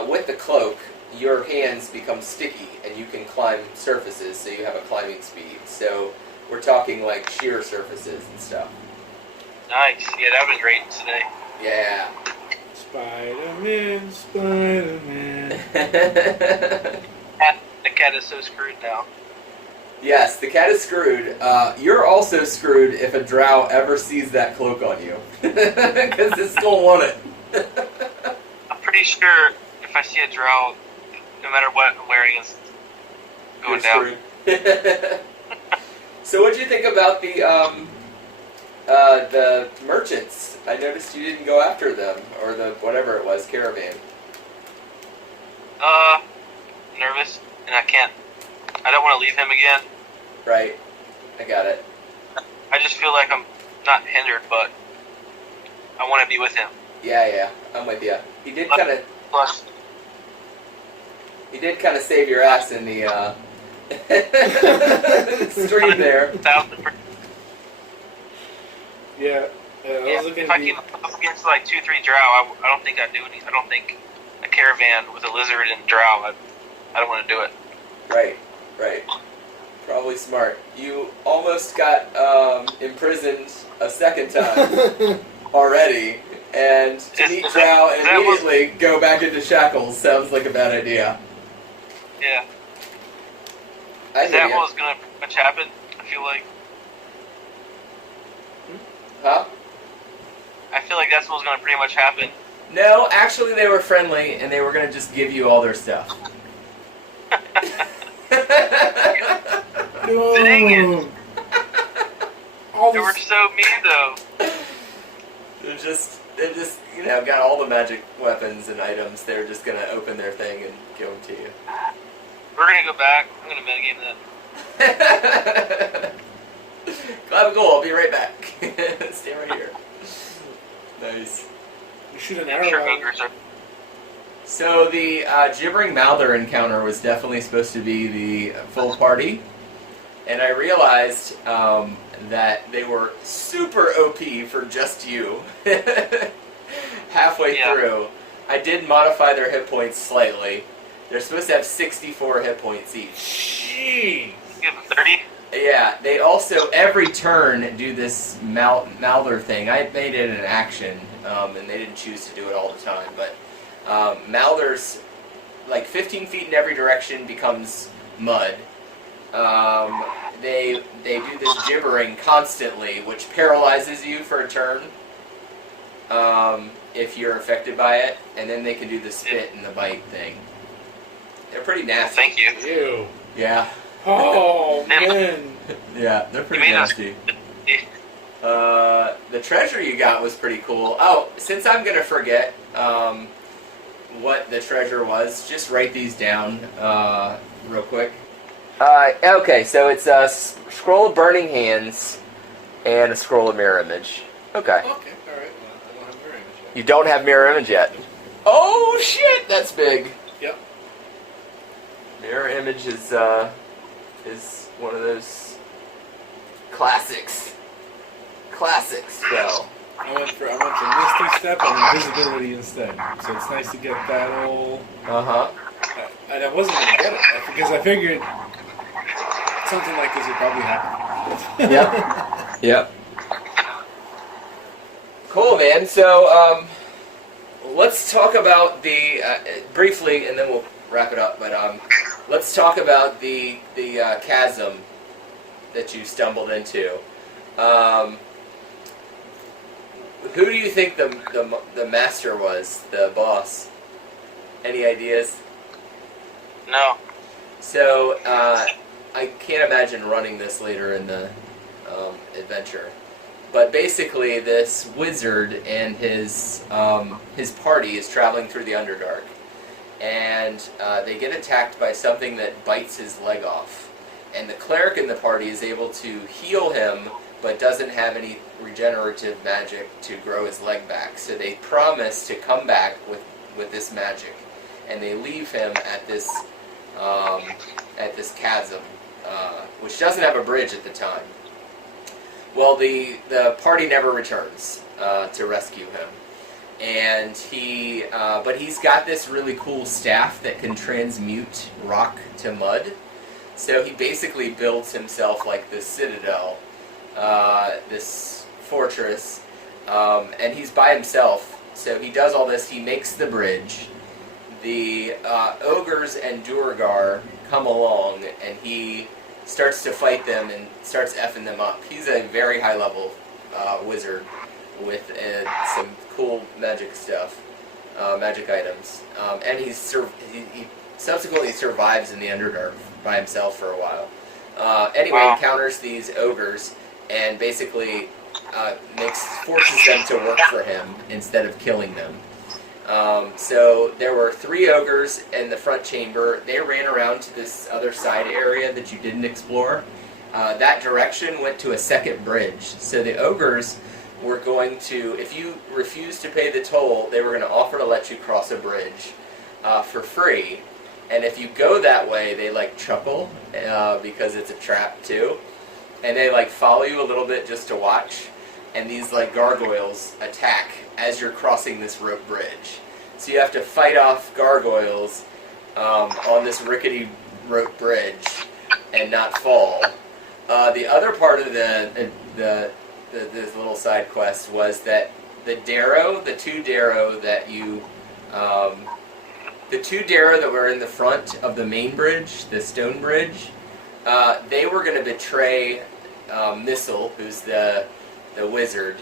with the cloak, your hands become sticky and you can climb surfaces, so you have a climbing speed. So we're talking like sheer surfaces and stuff. Nice. Yeah, that would be great today. Yeah. Spider-Man, Spider-Man. The cat is so screwed now. Yes, the cat is screwed. You're also screwed if a drow ever sees that cloak on you. Because it's going to want it. I'm pretty sure if I see a drow, no matter what I'm wearing, it's going down. Screwed. So what do you think about the merchants? I noticed you didn't go after them, or the whatever it was, caravan. Nervous, and I don't want to leave him again. Right. I got it. I just feel like I'm not hindered, but I want to be with him. Yeah, I'm with you. He did kind of Plus, save your ass in the stream there. 1,000%. Yeah, I was looking If at I came up against like 2-3 drow, I don't think I'd do anything. I don't think a caravan with a lizard and drow, I don't want to do it. Right. Probably smart. You almost got imprisoned a second time already, and to meet drow and immediately go back into shackles sounds like a bad idea. Yeah. I Is hear that ya. what was going to pretty much happen? I feel like that's what was going to pretty much happen. No, actually they were friendly, and they were going to just give you all their stuff. Dang it. All They were this, so mean, though. They just got all the magic weapons and items. They're just going to open their thing and give them to you. We're going to go back. I'm going to metagame that. Glabbagool, I'll be right back. Stay right here. Nice. you shoot an I'm arrow sure at ogres are. So the gibbering mouther encounter was definitely supposed to be the full party, and I realized that they were super OP for just you. Halfway through, I did modify their hit points slightly. They're supposed to have 64 hit points each. Jeez. Give them 30. Yeah, they also every turn do this mouther thing. I made it an action, and they didn't choose to do it all the time, but. Mouthers, like 15 feet in every direction, becomes mud. They do this gibbering constantly, which paralyzes you for a turn if you're affected by it, and then they can do the spit and the bite thing. They're pretty nasty. Thank you. Ew. Yeah. Oh, man. Yeah, they're pretty You made us- nasty. The treasure you got was pretty cool. Oh, since I'm gonna forget what the treasure was, just write these down real quick. Okay, so it's a scroll of burning hands and a scroll of mirror image. Okay. Okay, alright. Well, I don't have very much yet. You don't have mirror image yet. Oh shit, that's big. Yep. Mirror image is one of those classics. Classics, though. I went for Misty Step and Invisibility instead. So it's nice to get that old... Uh-huh. And I wasn't going to get it, because I figured something like this would probably happen. Yep. Cool, man. So, let's talk about the briefly, and then we'll wrap it up. But let's talk about the chasm that you stumbled into. Who do you think the master was, the boss? Any ideas? No. So I can't imagine running this later in the adventure. But basically, this wizard and his party is traveling through the Underdark, and they get attacked by something that bites his leg off. And the cleric in the party is able to heal him, but doesn't have any regenerative magic to grow his leg back. So they promise to come back with this magic, and they leave him at this chasm, which doesn't have a bridge at the time. Well, the party never returns to rescue him, and but he's got this really cool staff that can transmute rock to mud. So he basically builds himself like this citadel, this fortress, and he's by himself. So he does all this. He makes the bridge. The ogres and Durgar come along, and he starts to fight them and starts effing them up. He's a very high level wizard with some cool magic stuff, magic items, and he subsequently survives in the Underdark by himself for a while. Anyway, he encounters these ogres and basically forces them to work for him instead of killing them. So there were 3 ogres in the front chamber. They ran around to this other side area that you didn't explore. That direction went to a second bridge. So the ogres were going to, if you refused to pay the toll, they were going to offer to let you cross a bridge for free. And if you go that way, they like chuckle because it's a trap too. And they like follow you a little bit just to watch. And these like gargoyles attack as you're crossing this rope bridge. So you have to fight off gargoyles on this rickety rope bridge and not fall. The other part of this little side quest was that the two Darrow that were in the front of the main bridge, the stone bridge, they were going to betray Missile, who's the wizard.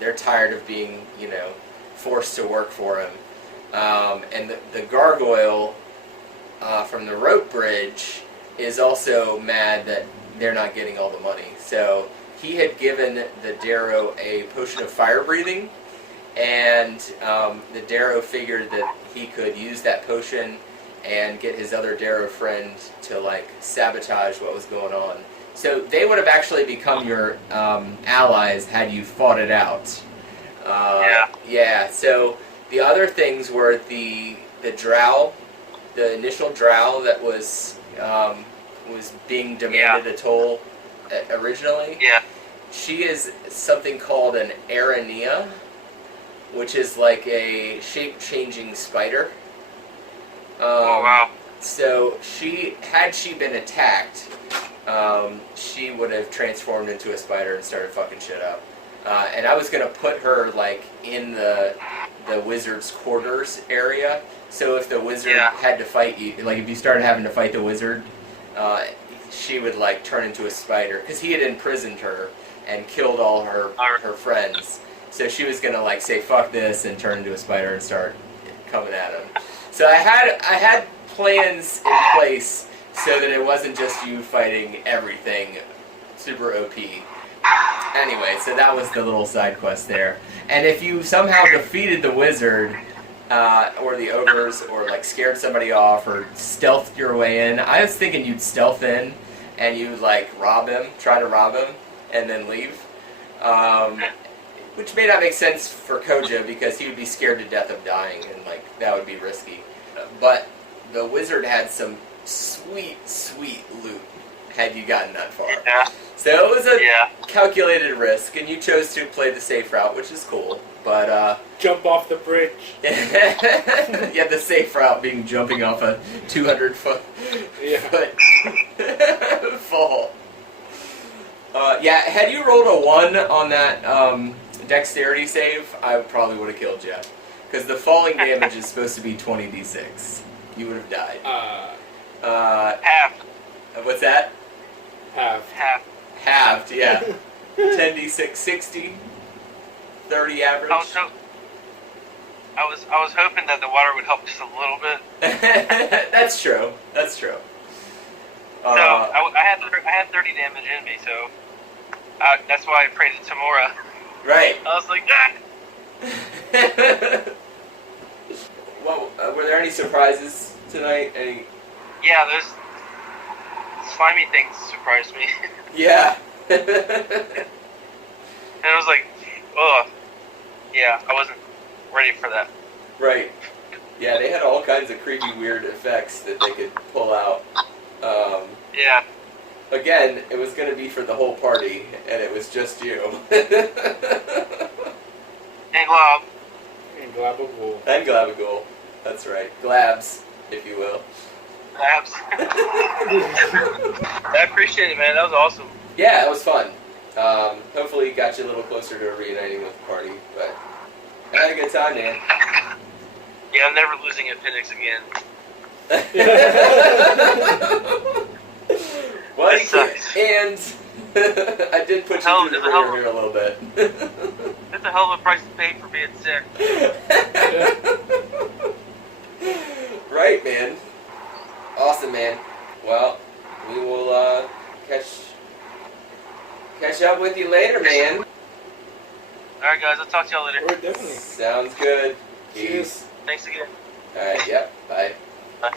They're tired of being, forced to work for him. And the gargoyle from the rope bridge is also mad that they're not getting all the money. So he had given the Darrow a potion of fire breathing, and the Darrow figured that he could use that potion and get his other Darrow friend to like sabotage what was going on. So they would have actually become your allies had you fought it out. Yeah. So the other things were the drow, the initial drow that was being demanded a toll originally. Yeah. She is something called an Aranea, which is like a shape-changing spider. Oh wow. So had she been attacked, she would have transformed into a spider and started fucking shit up. And I was gonna put her like in the wizard's quarters area. So if the wizard had to fight you, like if you started having to fight the wizard, she would like turn into a spider because he had imprisoned her and killed all her friends. So she was gonna like say fuck this and turn into a spider and start coming at him. So I had plans in place so that it wasn't just you fighting everything super OP. Anyway, so that was the little side quest there. And if you somehow defeated the wizard, or the ogres, or like scared somebody off, or stealthed your way in, I was thinking you'd stealth in and you'd like try to rob him, and then leave. Which may not make sense for Kojo because he would be scared to death of dying, and like that would be risky. But the wizard had some sweet loot had you gotten that far. Yeah. So it was a calculated risk, and you chose to play the safe route, which is cool. But jump off the bridge. Yeah, the safe route being jumping off a 200-foot fall. Had you rolled a 1 on that dexterity save, I probably would have killed you. Because the falling damage is supposed to be 20d6. You would have died. Half. What's that? Half. Halved, yeah. 10d6, 60. 30 average. I was hoping that the water would help just a little bit. That's true. That's true. So I had 30 damage in me, so that's why I prayed to Tamora. Right. I was like, ah! Well, were there any surprises tonight? Any? Yeah, those slimy things surprised me. Yeah. And I was like, oh, yeah, I wasn't ready for that. Right. Yeah, they had all kinds of creepy, weird effects that they could pull out. Yeah. Again, it was going to be for the whole party, and it was just you. And Glob. And Glabbagool. And Glabbagool. That's right. Glabs, if you will. Labs. I appreciate it, man. That was awesome. Yeah, it was fun. Hopefully it got you a little closer to reuniting with the party, but I had a good time, man. Yeah, I'm never losing appendix again. Well, That sucks. and I did put you through the ringer here a little bit. That's a hell of a price to pay for being sick. Right, man. Awesome, man. Well, we will catch up with you later, man. Alright, guys, I'll talk to y'all later. Or definitely. Sounds good. Cheers. Thanks again. Alright, yep. Bye. Bye.